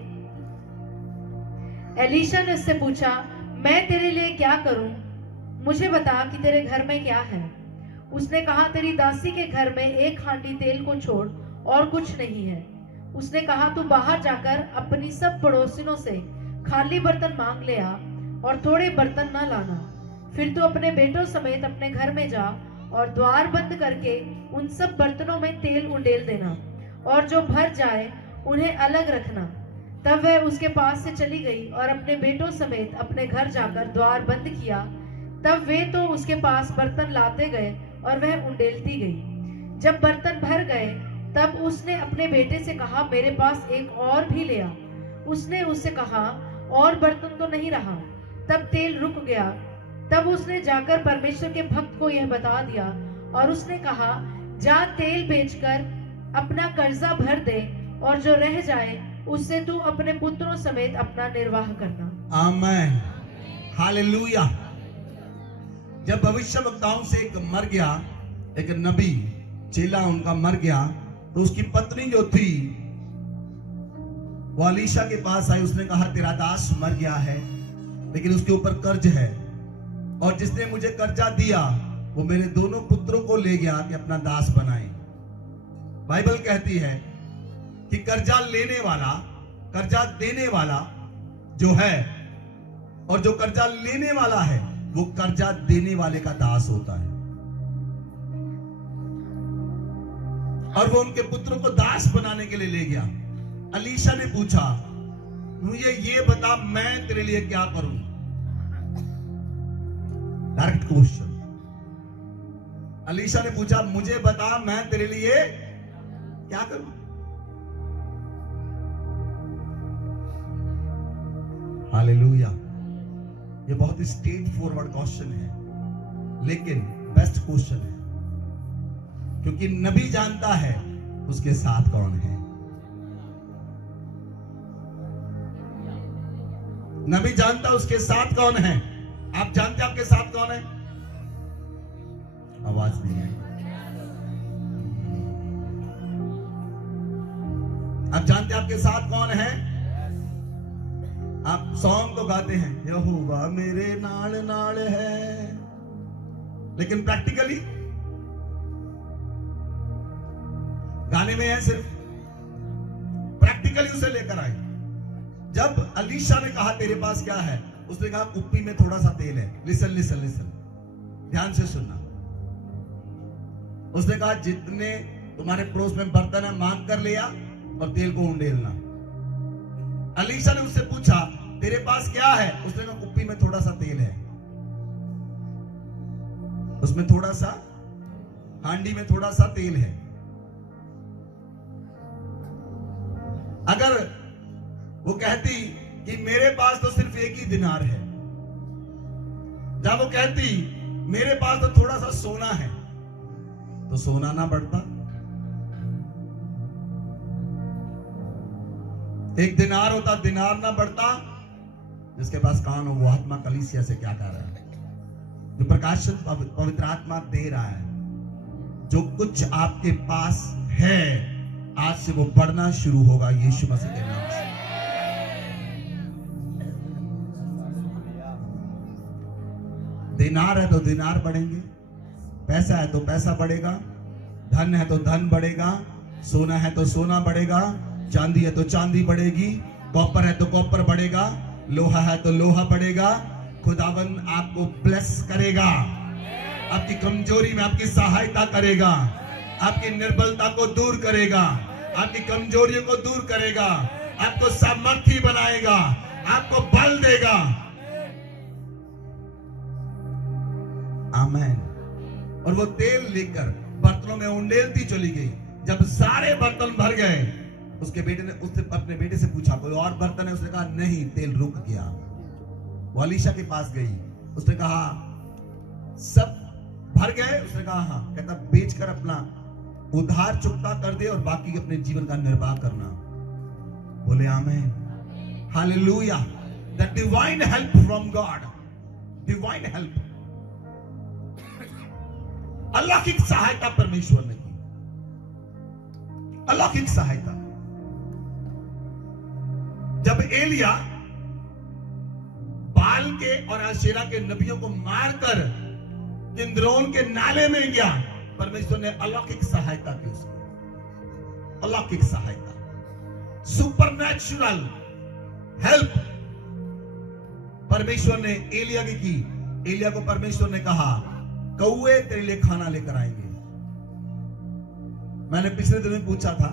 एलीशा ने उससे पूछा, मैं तेरे लिए क्या करूं? मुझे बता कि तेरे घर में क्या है। उसने कहा, तेरी दासी के घर में 1 हांडी तेल को छोड़ और कुछ नहीं है। उसने कहा, तू बाहर जाकर अपनी सब पड़ोसिनों से खाली बर्तन मांग ले आ और थोड़े बर्तन न लाना। फिर तू अपने बेटों समेत अपने घर में जा और द्वार बंद करके उन सब बर्तनों में तेल उंडेल देना और जो भर जाए उन्हें अलग रखना। तब वह उसके पास से चली गई और अपने बेटों समेत अपने घर जाकर द्वार बंद किया। तब वे तो उसके पास बर्तन लाते गए और वह उंडेलती गई। जब बर्तन भर गए तब उसने अपने बेटे से कहा, मेरे पास एक और भी ले आ। उसने उससे कहा, और बर्तन तो नहीं रहा। तब तेल रुक गया। तब उसने जाकर परमेश्वर के भक्त को यह बता दिया और उसने कहा, जा तेल बेचकर अपना कर्जा भर दे और जो रह जाए उससे तू अपने पुत्रों समेत अपना निर्वाह करना। आमेन, हालेलुया। जब भविष्यवक्ताओं से एक मर गया, एक नबी चेला उनका मर गया, तो उसकी पत्नी जो थी वो एलीशा के पास आई। उसने कहा, तेरा दास मर गया है लेकिन उसके ऊपर कर्ज है, और जिसने मुझे कर्जा दिया वो मेरे दोनों पुत्रों को ले गया कि अपना दास बनाए। बाइबल कहती है कि कर्जा लेने वाला कर्जा देने वाला जो है और जो कर्जा लेने वाला है वो कर्जा देने वाले का दास होता है। और वो उनके पुत्रों को दास बनाने के लिए ले गया। एलीशा ने पूछा, मुझे ये बता मैं तेरे लिए क्या करूं? Direct question. अलीशा ने पूछा, मुझे बता मैं तेरे लिए क्या करूं? हालेलुया। ये बहुत ही स्ट्रेट फॉरवर्ड क्वेश्चन है, लेकिन बेस्ट क्वेश्चन है, क्योंकि नबी जानता है उसके साथ कौन है। नबी जानता उसके साथ कौन है। आप जानते आपके साथ कौन है? आवाज नहीं आई। आप जानते आपके साथ कौन है? आप सॉन्ग तो गाते हैं, यहोवा मेरे नाल नाल है, लेकिन प्रैक्टिकली गाने में है सिर्फ, प्रैक्टिकली उसे लेकर आए। जब अलीशा ने कहा तेरे पास क्या है, उसने कहा कुप्पी में थोड़ा सा तेल है। लिसन लिसन लिसन, ध्यान से सुनना। उसने कहा जितने तुम्हारे पड़ोस में बर्तन है मांग कर लिया और तेल को उंडेलना। अलीशा ने उससे पूछा तेरे पास क्या है, उसने कहा कुप्पी में थोड़ा सा तेल है, उसमें थोड़ा सा, हांडी में थोड़ा सा तेल है। अगर वो कहती कि मेरे पास तो सिर्फ एक ही दिनार है, जब वो कहती मेरे पास तो थोड़ा सा सोना है, तो सोना ना बढ़ता। एक दिनार होता, दिनार ना बढ़ता। जिसके पास कान हो वो आत्मा कलीसिया से क्या कर रहा है, जो प्रकाशन पवित्र आत्मा दे रहा है। जो कुछ आपके पास है आज से वो बढ़ना शुरू होगा यीशु मसीह के नाम से। दिनार है तो दिनार बढ़ेंगे, पैसा है तो पैसा बढ़ेगा, धन है तो धन बढ़ेगा, सोना है तो सोना बढ़ेगा, चांदी है तो चांदी बढ़ेगी, कॉपर है तो कॉपर बढ़ेगा, लोहा है तो लोहा बढ़ेगा। खुदावन आपको ब्लेस करेगा, आपकी कमजोरी में आपकी सहायता करेगा, आपकी निर्बलता को दूर करेगा, आपकी कमजोरियों को दूर करेगा, आपको सामर्थ्य बनाएगा, आपको बल देगा। आमेन। और वो तेल लेकर बर्तनों में उंडेलती चली गई। जब सारे बर्तन भर गए, उसके बेटे ने उससे अपने बेटे से पूछा कोई और बर्तन है? उसने कहा नहीं, तेल रुक गया। वो अलीशा के पास गई, उसने कहा सब भर गए? उसने कहा हाँ। कहता बेचकर अपना उधार चुकता कर दे और बाकी अपने जीवन का निर्वाह करना। बोले आमीन, hallelujah. The divine help from God, divine help, अलौकिक सहायता परमेश्वर ने की, अलौकिक सहायता। जब एलिया बाल के और आशेरा के नबियों को मारकर किंद्रोन के नाले में गया, परमेश्वर ने अलौकिक सहायता की उसकी, अलौकिक सहायता, सुपरनैचुरल हेल्प परमेश्वर ने एलिया की। एलिया को परमेश्वर ने कहा कौए तेरे लिए खाना लेकर आएंगे। मैंने पिछले दिन में पूछा था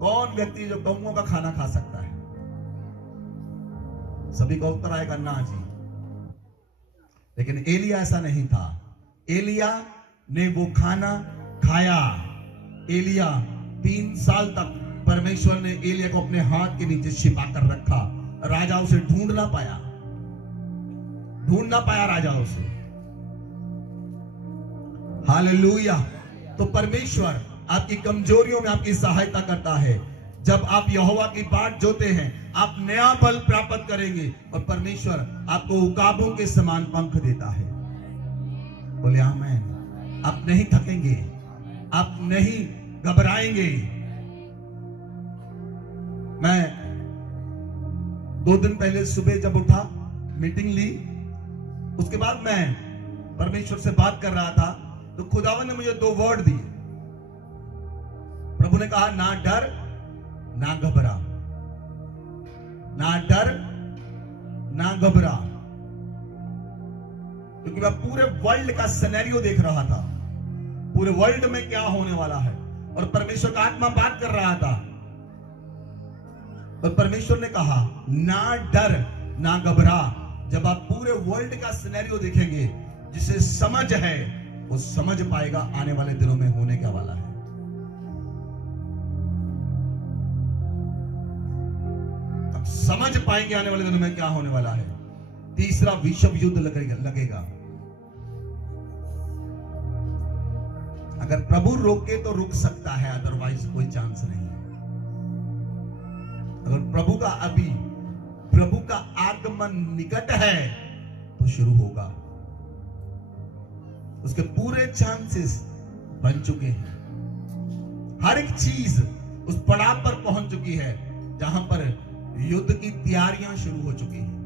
कौन व्यक्ति जो कौओं का खाना खा सकता है? सभी का उत्तर आएगा ना जी। लेकिन एलिया ऐसा नहीं था। एलिया ने वो खाना खाया। एलिया 3 साल तक परमेश्वर ने एलिया को अपने हाथ के नीचे छिपा कर रखा। राजा उसे ढूंढ ना पाया राजा उसे। हालेलुया। तो परमेश्वर आपकी कमजोरियों में आपकी सहायता करता है। जब आप यहोवा की बाट जोते हैं, आप नया बल प्राप्त करेंगे और परमेश्वर आपको उकाबों के समान पंख देता है। बोले आमीन। आप नहीं थकेंगे, आप नहीं घबराएंगे। मैं 2 दिन पहले सुबह जब उठा, मीटिंग ली, उसके बाद मैं परमेश्वर से बात कर रहा था, तो खुदावन ने मुझे 2 वर्ड दिए। प्रभु ने कहा ना डर ना घबरा, ना डर ना घबरा। क्योंकि मैं पूरे वर्ल्ड का सिनेरियो देख रहा था, पूरे वर्ल्ड में क्या होने वाला है, और परमेश्वर का आत्मा बात कर रहा था। और परमेश्वर ने कहा ना डर ना घबरा। जब आप पूरे वर्ल्ड का सिनेरियो देखेंगे, जिसे समझ है वो समझ पाएगा आने वाले दिनों में होने क्या वाला है। अब समझ पाएंगे आने वाले दिनों में क्या होने वाला है। तीसरा, विश्व युद्ध लगेगा। अगर प्रभु रोके तो रुक सकता है, अदरवाइज कोई चांस नहीं। अगर प्रभु का आगमन निकट है तो शुरू होगा। उसके पूरे चांसेस बन चुके हैं। हर एक चीज उस पड़ाव पर पहुंच चुकी है जहां पर युद्ध की तैयारियां शुरू हो चुकी हैं।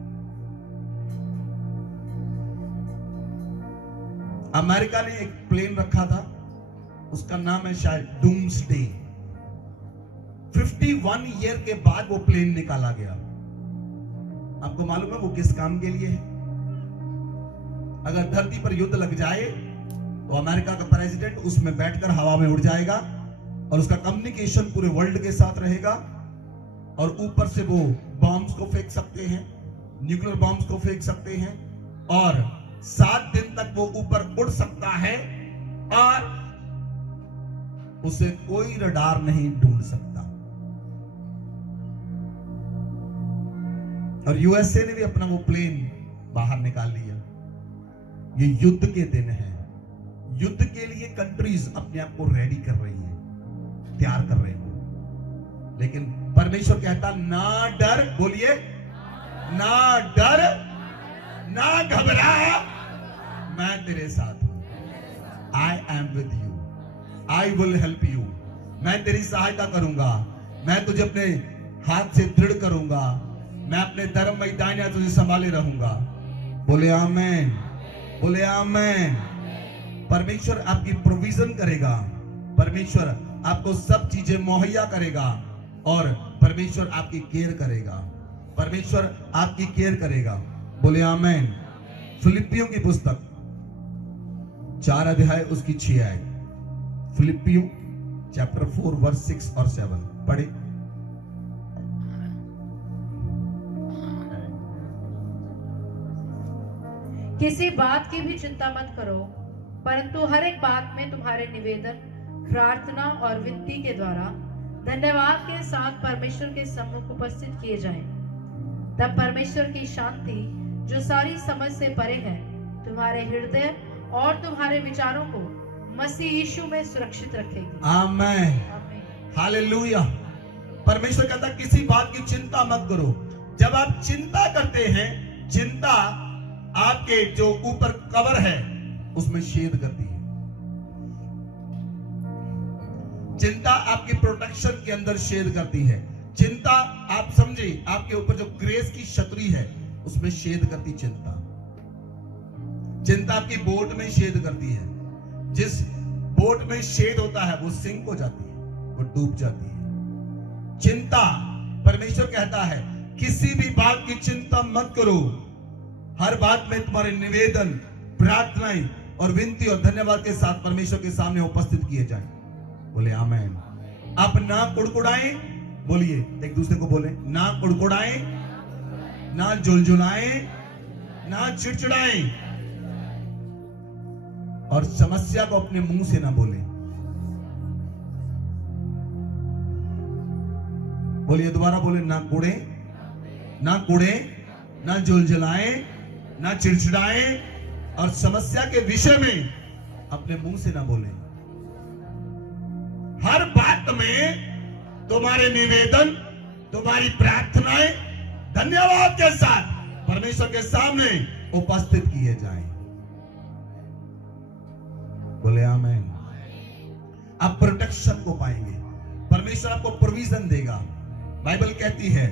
अमेरिका ने एक प्लेन रखा था, उसका नाम है शायद डूम्सडे। 51 ईयर के बाद वो प्लेन निकाला गया। आपको मालूम है वो किस काम के लिए है? अगर धरती पर युद्ध लग जाए तो अमेरिका का प्रेसिडेंट उसमें बैठकर हवा में उड़ जाएगा और उसका कम्युनिकेशन पूरे वर्ल्ड के साथ रहेगा। और ऊपर से वो बॉम्ब्स को फेंक सकते हैं, न्यूक्लियर बॉम्ब्स को फेंक सकते हैं, और 7 दिन तक वो ऊपर उड़ सकता है और उसे कोई रडार नहीं ढूंढ सकता। और यूएसए ने भी अपना वो प्लेन बाहर निकाल लिया। ये युद्ध के दिन है। युद्ध के लिए कंट्रीज अपने आप को रेडी कर रही हैं, तैयार कर रहे हैं। लेकिन परमेश्वर कहता ना डर, बोलिए ना डर, ना घबरा, मैं तेरे साथ हूं। I am with you, I will help you. मैं तेरी सहायता करूंगा, मैं तुझे अपने हाथ से दृढ़ करूंगा, मैं अपने धर्म मैदान तुझे संभाले रहूंगा। बोले आमेन, बोले आमेन। परमेश्वर आपकी प्रोविजन करेगा, परमेश्वर आपको सब चीजें मुहैया करेगा, और परमेश्वर आपकी केयर करेगा, परमेश्वर आपकी केयर करेगा। बोले आमेन। फिलिपियों की पुस्तक 4 अध्याय उसकी 6 आयत। फिलिपियों चैप्टर 4 वर्स 6 और 7 पढ़े। किसी बात की भी चिंता मत करो, परंतु हर एक बात में तुम्हारे निवेदन, प्रार्थना और विनती के द्वारा धन्यवाद के साथ परमेश्वर के सम्मुख उपस्थित किए जाएं। तब परमेश्वर की शांति जो सारी समझ से परे है तुम्हारे हृदय और तुम्हारे विचारों को मसीह यीशु में सुरक्षित रखेगी। आमेन, हालेलुया। परमेश्वर कहता किसी बात की चिंता मत करो। जब आप चिंता करते हैं, चिंता आपके जो ऊपर कवर है उसमें छेद करती है। चिंता आपकी प्रोटेक्शन के अंदर छेद करती है। चिंता आप समझे आपके ऊपर जो ग्रेस की छतरी है उसमें छेद करती। चिंता आपकी बोट में छेद करती है। जिस बोट में छेद होता है वो सिंक हो जाती है, वो डूब जाती है। चिंता, परमेश्वर कहता है किसी भी बात की चिंता मत करो, हर बात में तुम्हारे निवेदन, प्रार्थनाएं और विनती और धन्यवाद के साथ परमेश्वर के सामने उपस्थित किए जाएं। बोले आमेन। आप ना कुड़कुड़ाएं, बोलिए एक दूसरे को बोले ना कुड़कुड़ाएं, ना झुलझुलाएं, ना चिड़चिड़ाएं, और समस्या को अपने मुंह से ना बोले। बोलिए दोबारा, बोले ना कुड़े, ना कुड़े, ना झुलझुलाएं, ना चिड़चिड़ाएं, और समस्या के विषय में अपने मुंह से ना बोले। हर बात में तुम्हारे निवेदन, तुम्हारी प्रार्थनाएं धन्यवाद के साथ परमेश्वर के सामने उपस्थित किए जाएं। बोले आमेन। आप प्रोटेक्शन को पाएंगे, परमेश्वर आपको प्रोविजन देगा। बाइबल कहती है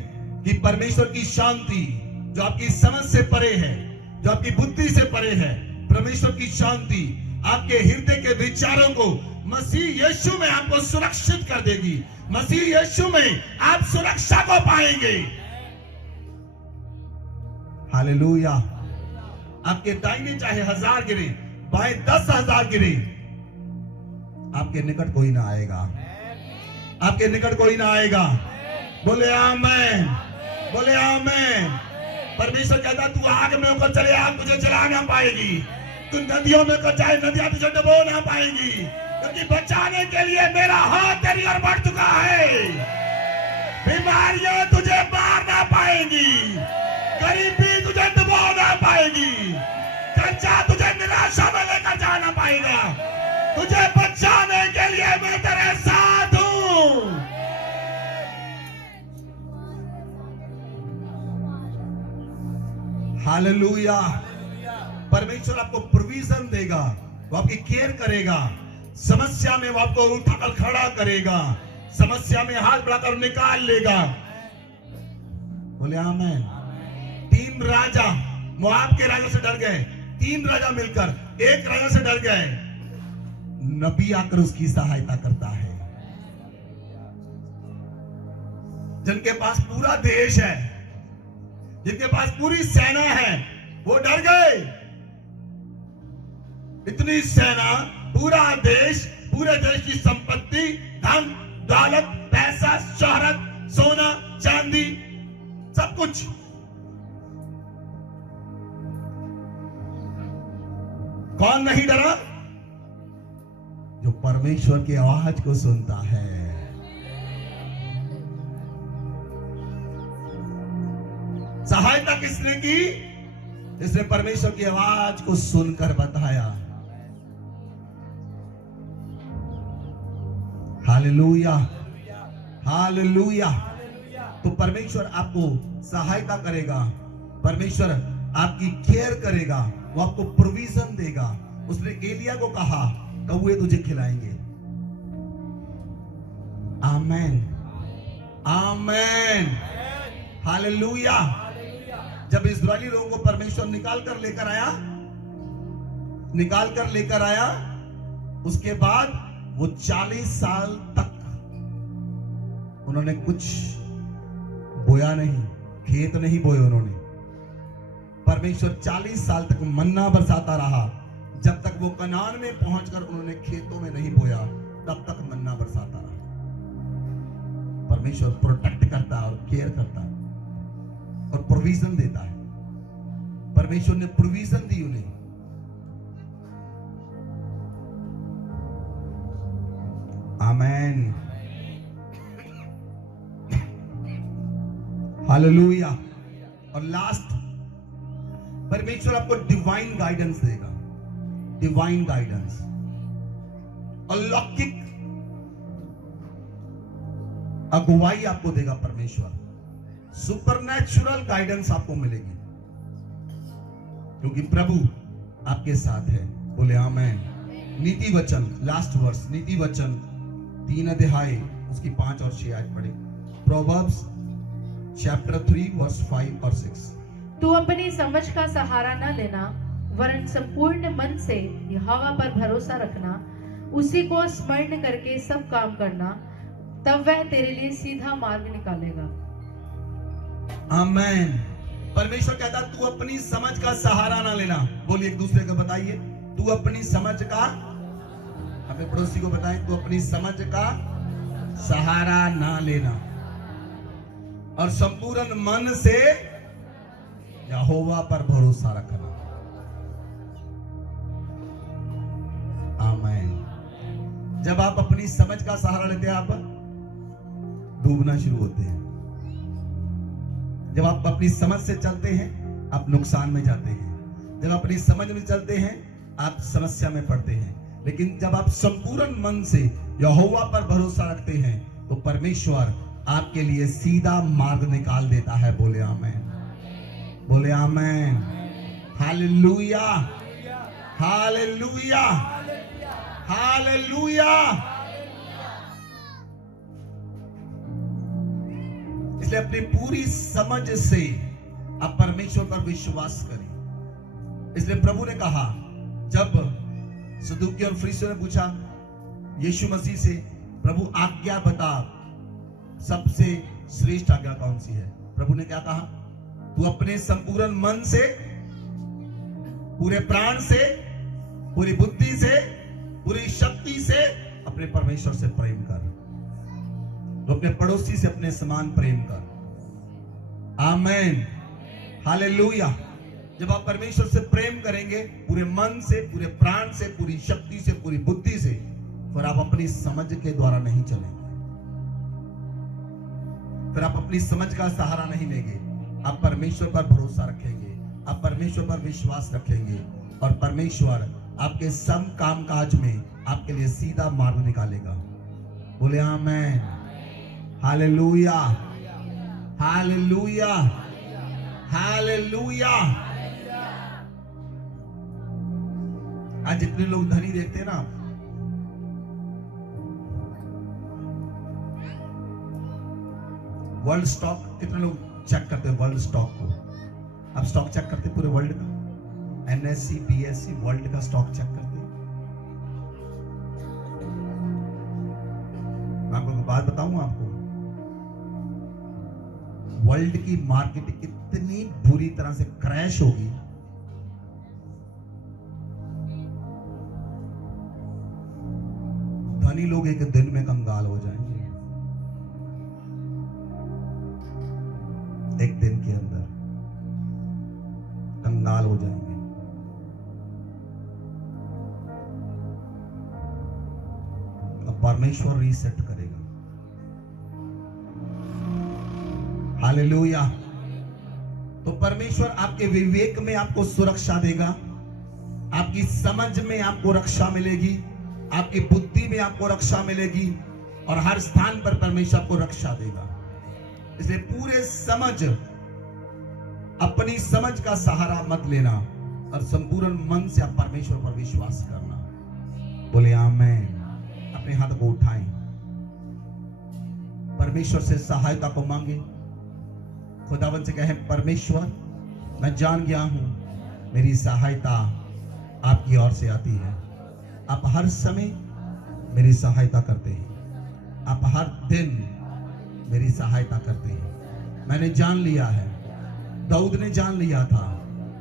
कि परमेश्वर की शांति जो आपकी समझ से परे है, जो आपकी बुद्धि से परे है, परमेश्वर की शांति आपके हृदय के विचारों को मसीह यीशु में आपको सुरक्षित कर देगी। मसीह यीशु में आप सुरक्षा को पाएंगे। हालेलुया। आपके दाहिने चाहे 1000 गिरे, बाएं 10,000 गिरे, आपके निकट कोई ना आएगा, आपके निकट कोई ना आएगा। बोले आमेन, बोले आमेन। परमेश्वर कहता तू आग में ऊपर चले, आग तुझे जला ना पाएगी। तू नदियों में को जाए, नदियां तुझे डुबो ना पाएंगी, क्योंकि बचाने के लिए मेरा हाथ तेरी ओर बढ़ चुका है। बीमारियां तुझे मार ना पाएंगी, गरीबी तुझे डुबो ना पाएगी, कर्जा तुझे निराशा में लेकर जा ना पाएगा। तुझे बचाने के लिए मैं तेरे साथ हूं। हालेलुया। परमेश्वर आपको प्रोविजन देगा, वो आपकी केयर करेगा, समस्या में वो आपको उठाकर खड़ा करेगा, समस्या में हाथ बढ़ाकर निकाल लेगा। बोले आमीन। 3 राजा मोआब के राजा से डर गए, 3 राजा मिलकर एक राजा से डर गए। नबी आकर उसकी सहायता करता है। जिनके पास पूरा देश है, जिनके पास पूरी सेना है, वो डर गए। इतनी सेना, पूरा देश, पूरे देश की संपत्ति, धन दौलत, पैसा, शोहरत, सोना चांदी, सब कुछ। कौन नहीं डरा? जो परमेश्वर की आवाज को सुनता है। सहायता किसने की? इसने परमेश्वर की आवाज को सुनकर बताया। Hallelujah, hallelujah. तो परमेश्वर आपको सहायता करेगा, परमेश्वर आपकी केयर करेगा, वो आपको प्रोविजन देगा। उसने एलिया को कहा, कौवे तुझे खिलाएंगे। आमेन, आमेन, हालेलुया। जब इस्राएली लोगों को परमेश्वर निकाल कर लेकर आया, उसके बाद वो 40 साल तक उन्होंने कुछ बोया नहीं, खेत नहीं बोए उन्होंने। परमेश्वर 40 साल तक मन्ना बरसाता रहा। जब तक वो कनान में पहुंचकर उन्होंने खेतों में नहीं बोया, तब तक मन्ना बरसाता रहा। परमेश्वर प्रोटेक्ट करता है और केयर करता है और प्रोविजन देता है। परमेश्वर ने प्रोविजन दी उन्हें। आमेन, हालेलुया। और लास्ट, परमेश्वर आपको डिवाइन गाइडेंस देगा, डिवाइन गाइडेंस। अलौकिक अगुवाई आपको देगा परमेश्वर, सुपरनैचुरल गाइडेंस आपको मिलेगी, क्योंकि प्रभु आपके साथ है। बोले आमेन। नीति वचन, लास्ट वर्स, नीति वचन 3 अध्याय उसकी 5 और 6 आयत पढ़े। प्रोवर्ब्स चैप्टर 3 वर्स 5 और 6। तू अपनी समझ का सहारा न लेना, वरन संपूर्ण मन से यहोवा पर भरोसा रखना, उसी को स्मरण करके सब काम करना, तब वह तेरे लिए सीधा मार्ग निकालेगा। आमेन। परमेश्वर कहता तू अपनी समझ का सहारा ना लेना। बोलिए एक दूसरे को बताइए, तू अपनी समझ का, अपने पड़ोसी को बताएं, तू अपनी समझ का सहारा ना लेना और संपूर्ण मन से यहोवा पर भरोसा रखना। आमीन। जब आप अपनी समझ का सहारा लेते हैं, आप डूबना शुरू होते हैं। जब आप अपनी समझ से चलते हैं, आप नुकसान में जाते हैं। जब अपनी समझ में चलते हैं, आप समस्या में पड़ते हैं। लेकिन जब आप संपूर्ण मन से यहोवा पर भरोसा रखते हैं, तो परमेश्वर आपके लिए सीधा मार्ग निकाल देता है। बोले आमीन, बोले आमीन। Hallelujah, hallelujah, hallelujah. इसलिए अपनी पूरी समझ से आप परमेश्वर पर विश्वास करें। इसलिए प्रभु ने कहा, जब सदूकी और फरीसियों ने पूछा यीशु मसीह से, प्रभु आज्ञा बता, सबसे श्रेष्ठ आज्ञा कौन सी है? प्रभु ने क्या कहा? तू अपने संपूर्ण मन से, पूरे प्राण से, पूरी बुद्धि से, पूरी शक्ति से अपने परमेश्वर से प्रेम कर, तो अपने पड़ोसी से अपने समान प्रेम कर। आमीन, हालेलुया। जब आप परमेश्वर से प्रेम करेंगे पूरे मन से, पूरे प्राण से, पूरी शक्ति से, पूरी बुद्धि से, फिर आप अपनी समझ के द्वारा नहीं चलेंगे, फिर आप अपनी समझ का सहारा नहीं लेंगे। आप परमेश्वर पर भरोसा रखेंगे, आप परमेश्वर पर विश्वास रखेंगे और परमेश्वर आपके सब कामकाज में आपके लिए सीधा मार्ग निकालेगा। बोले आमीन, हालेलुया, हालेलुया, हालेलुया। आज जितने लोग धनी देखते हैं ना, वर्ल्ड स्टॉक कितने लोग चेक करते हैं? वर्ल्ड स्टॉक को आप स्टॉक चेक करते हैं पूरे वर्ल्ड का? NSE, BSE वर्ल्ड का स्टॉक चेक करते हैं? मैं आपको एक बात बताऊं, आपको वर्ल्ड की मार्केट इतनी बुरी तरह से क्रैश होगी, धनी लोग एक दिन में कंगाल हो जाएंगे, एक दिन के अंदर कंगाल हो जाएंगे। अब परमेश्वर रीसेट करेगा। हालेलुया। तो परमेश्वर आपके विवेक में आपको सुरक्षा देगा, आपकी समझ में आपको रक्षा मिलेगी, आपकी बुद्धि में आपको रक्षा मिलेगी और हर स्थान पर परमेश्वर आपको रक्षा देगा। इसलिए पूरे समझ, अपनी समझ का सहारा मत लेना और संपूर्ण मन से आप परमेश्वर पर विश्वास करना। बोले आमीन। अपने हाथ को उठाएं, परमेश्वर से सहायता को मांगे, खुदावन से कहें परमेश्वर मैं जान गया हूं मेरी सहायता आपकी ओर से आती है। आप हर समय मेरी सहायता करते हैं, आप हर दिन मेरी सहायता करते हैं। मैंने जान लिया है, दाऊद ने जान लिया था,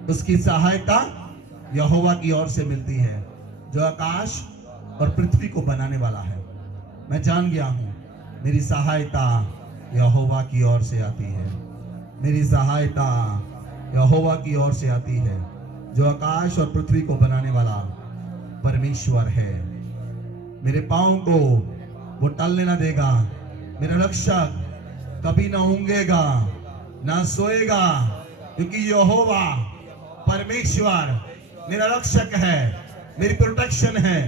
उसकी सहायता यहोवा की ओर से मिलती है जो आकाश और पृथ्वी को बनाने वाला है। मैं जान गया हूं मेरी सहायता यहोवा की ओर से आती है, मेरी सहायता यहोवा की ओर से आती है जो आकाश और पृथ्वी को बनाने वाला परमेश्वर है। मेरे पांव को वो टलने ना देगा, मेरा रक्षक कभी ना ऊंघेगा ना सोएगा, क्योंकि यहोवा परमेश्वर मेरा रक्षक है, मेरी प्रोटेक्शन है,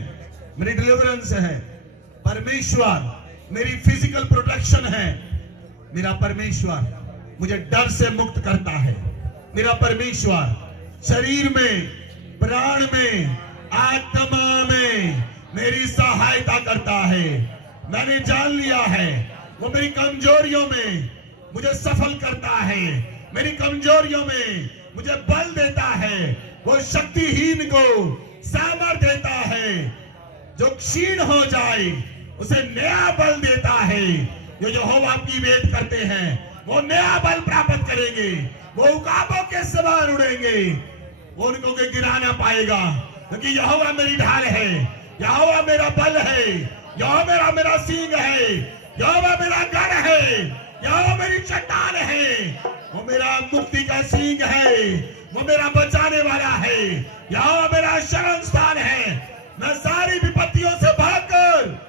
मेरी डिलीवरेंस है। परमेश्वर मेरी फिजिकल प्रोटेक्शन है। मेरा परमेश्वर मुझे डर से मुक्त करता है। मेरा परमेश्वर शरीर में, प्राण में, आत्मा में मेरी सहायता करता है। मैंने जान लिया है वो मेरी कमजोरियों में मुझे सफल करता है, मेरी कमजोरियों में मुझे बल देता है। वो शक्तिहीन को सामर्थ्य देता है, जो क्षीण हो जाए उसे नया बल देता है। जो यहोवा की वेट करते हैं वो नया बल प्राप्त करेंगे, वो उकाबों के समान उड़ेंगे, वो उनको के गिरा ना पाएगा, क्योंकि यहोवा मेरी ढाल है, यहोवा मेरा बल है, यहोवा मेरा सींग है, यहोवा मेरा गढ़ है, यहोवा मेरी चट्टान है, वो मेरा मुक्ति का सींग है, वो मेरा बचाने वाला है, यहोवा मेरा शरण स्थान है। मैं सारी विपत्तियों से भागकर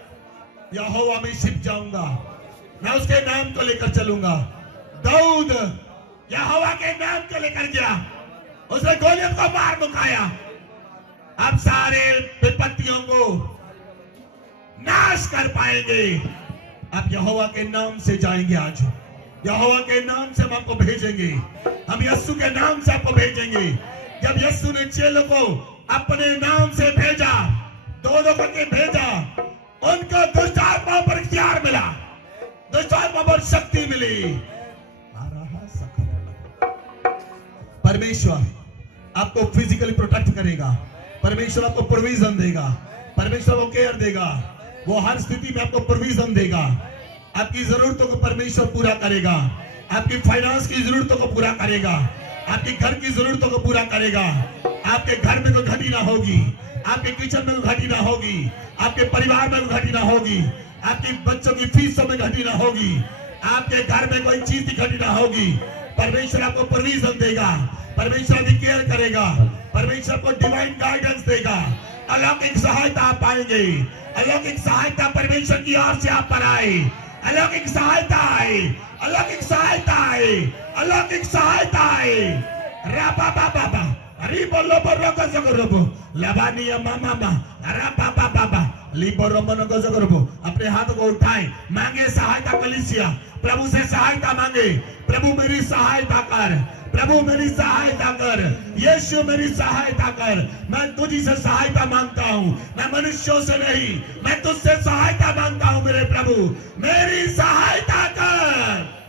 यहोवा में छिप जाऊंगा, मैं उसके नाम को लेकर चलूंगा। दाऊद यहोवा के नाम को लेकर गया, उसने गोलियत को मार मुकाया। अब सारे विपत्तियों को नाश कर पाएंगे। अब यहोवा के नाम से जाएंगे, आज यहोवा के नाम से हम आपको भेजेंगे, हम यीशु के नाम से आपको भेजेंगे। जब यीशु ने चेलों को अपने नाम से भेजा, दो करके भेजा, उनको दुष्ट आत्मा पर इख्तियार मिला, दुष्ट आत्मा पर शक्ति मिली। परमेश्वर आपको फिजिकली प्रोटेक्ट करेगा, परमेश्वर आपको प्रोविजन देगा, परमेश्वर को केयर देगा, वो हर स्थिति में आपको प्रोविजन देगा। आपकी जरूरतों को परमेश्वर पूरा करेगा, आपकी फाइनेंस की जरूरतों को पूरा करेगा, आपके घर की जरूरतों को पूरा करेगा। आपके घर में कोई घटी ना होगी, आपके किचन में कोई घटी ना होगी, आपके परिवार में कोई घटी ना होगी, आपके बच्चों की फीसों में घटी ना होगी, आपके घर में कोई चीज की घटी ना होगी। परमेश्वर आपको प्रोविजन देगा, परमेश्वर अभी केयर करेगा, परमेश्वर को डिवाइन गाइडेंस देगा, अलौकिक सहायता आप पाएंगे, अलौकिक सहायता परमेश्वर की ओर से आप पर आए, अलौकिक सहायता आए, अलौकिक सहायता आए, अलौकिक सहायता आए। राबा बाबा रिबोलो बरोको जगरोबो लबानिया मामा राबा बाबा लिबोरो मनोको जगरोबो। अपने हाथों को उठाएं, मांगे सहायता कलीसिया, प्रभु से सहायता मांगे। प्रभु मेरी सहायता कर, प्रभु मेरी सहायता कर, यीशु मेरी सहायता कर। मैं तुझी से सहायता मांगता हूँ, मैं मनुष्यों से नहीं, मैं तुझसे सहायता मांगता हूँ मेरे प्रभु, मेरी सहायता कर।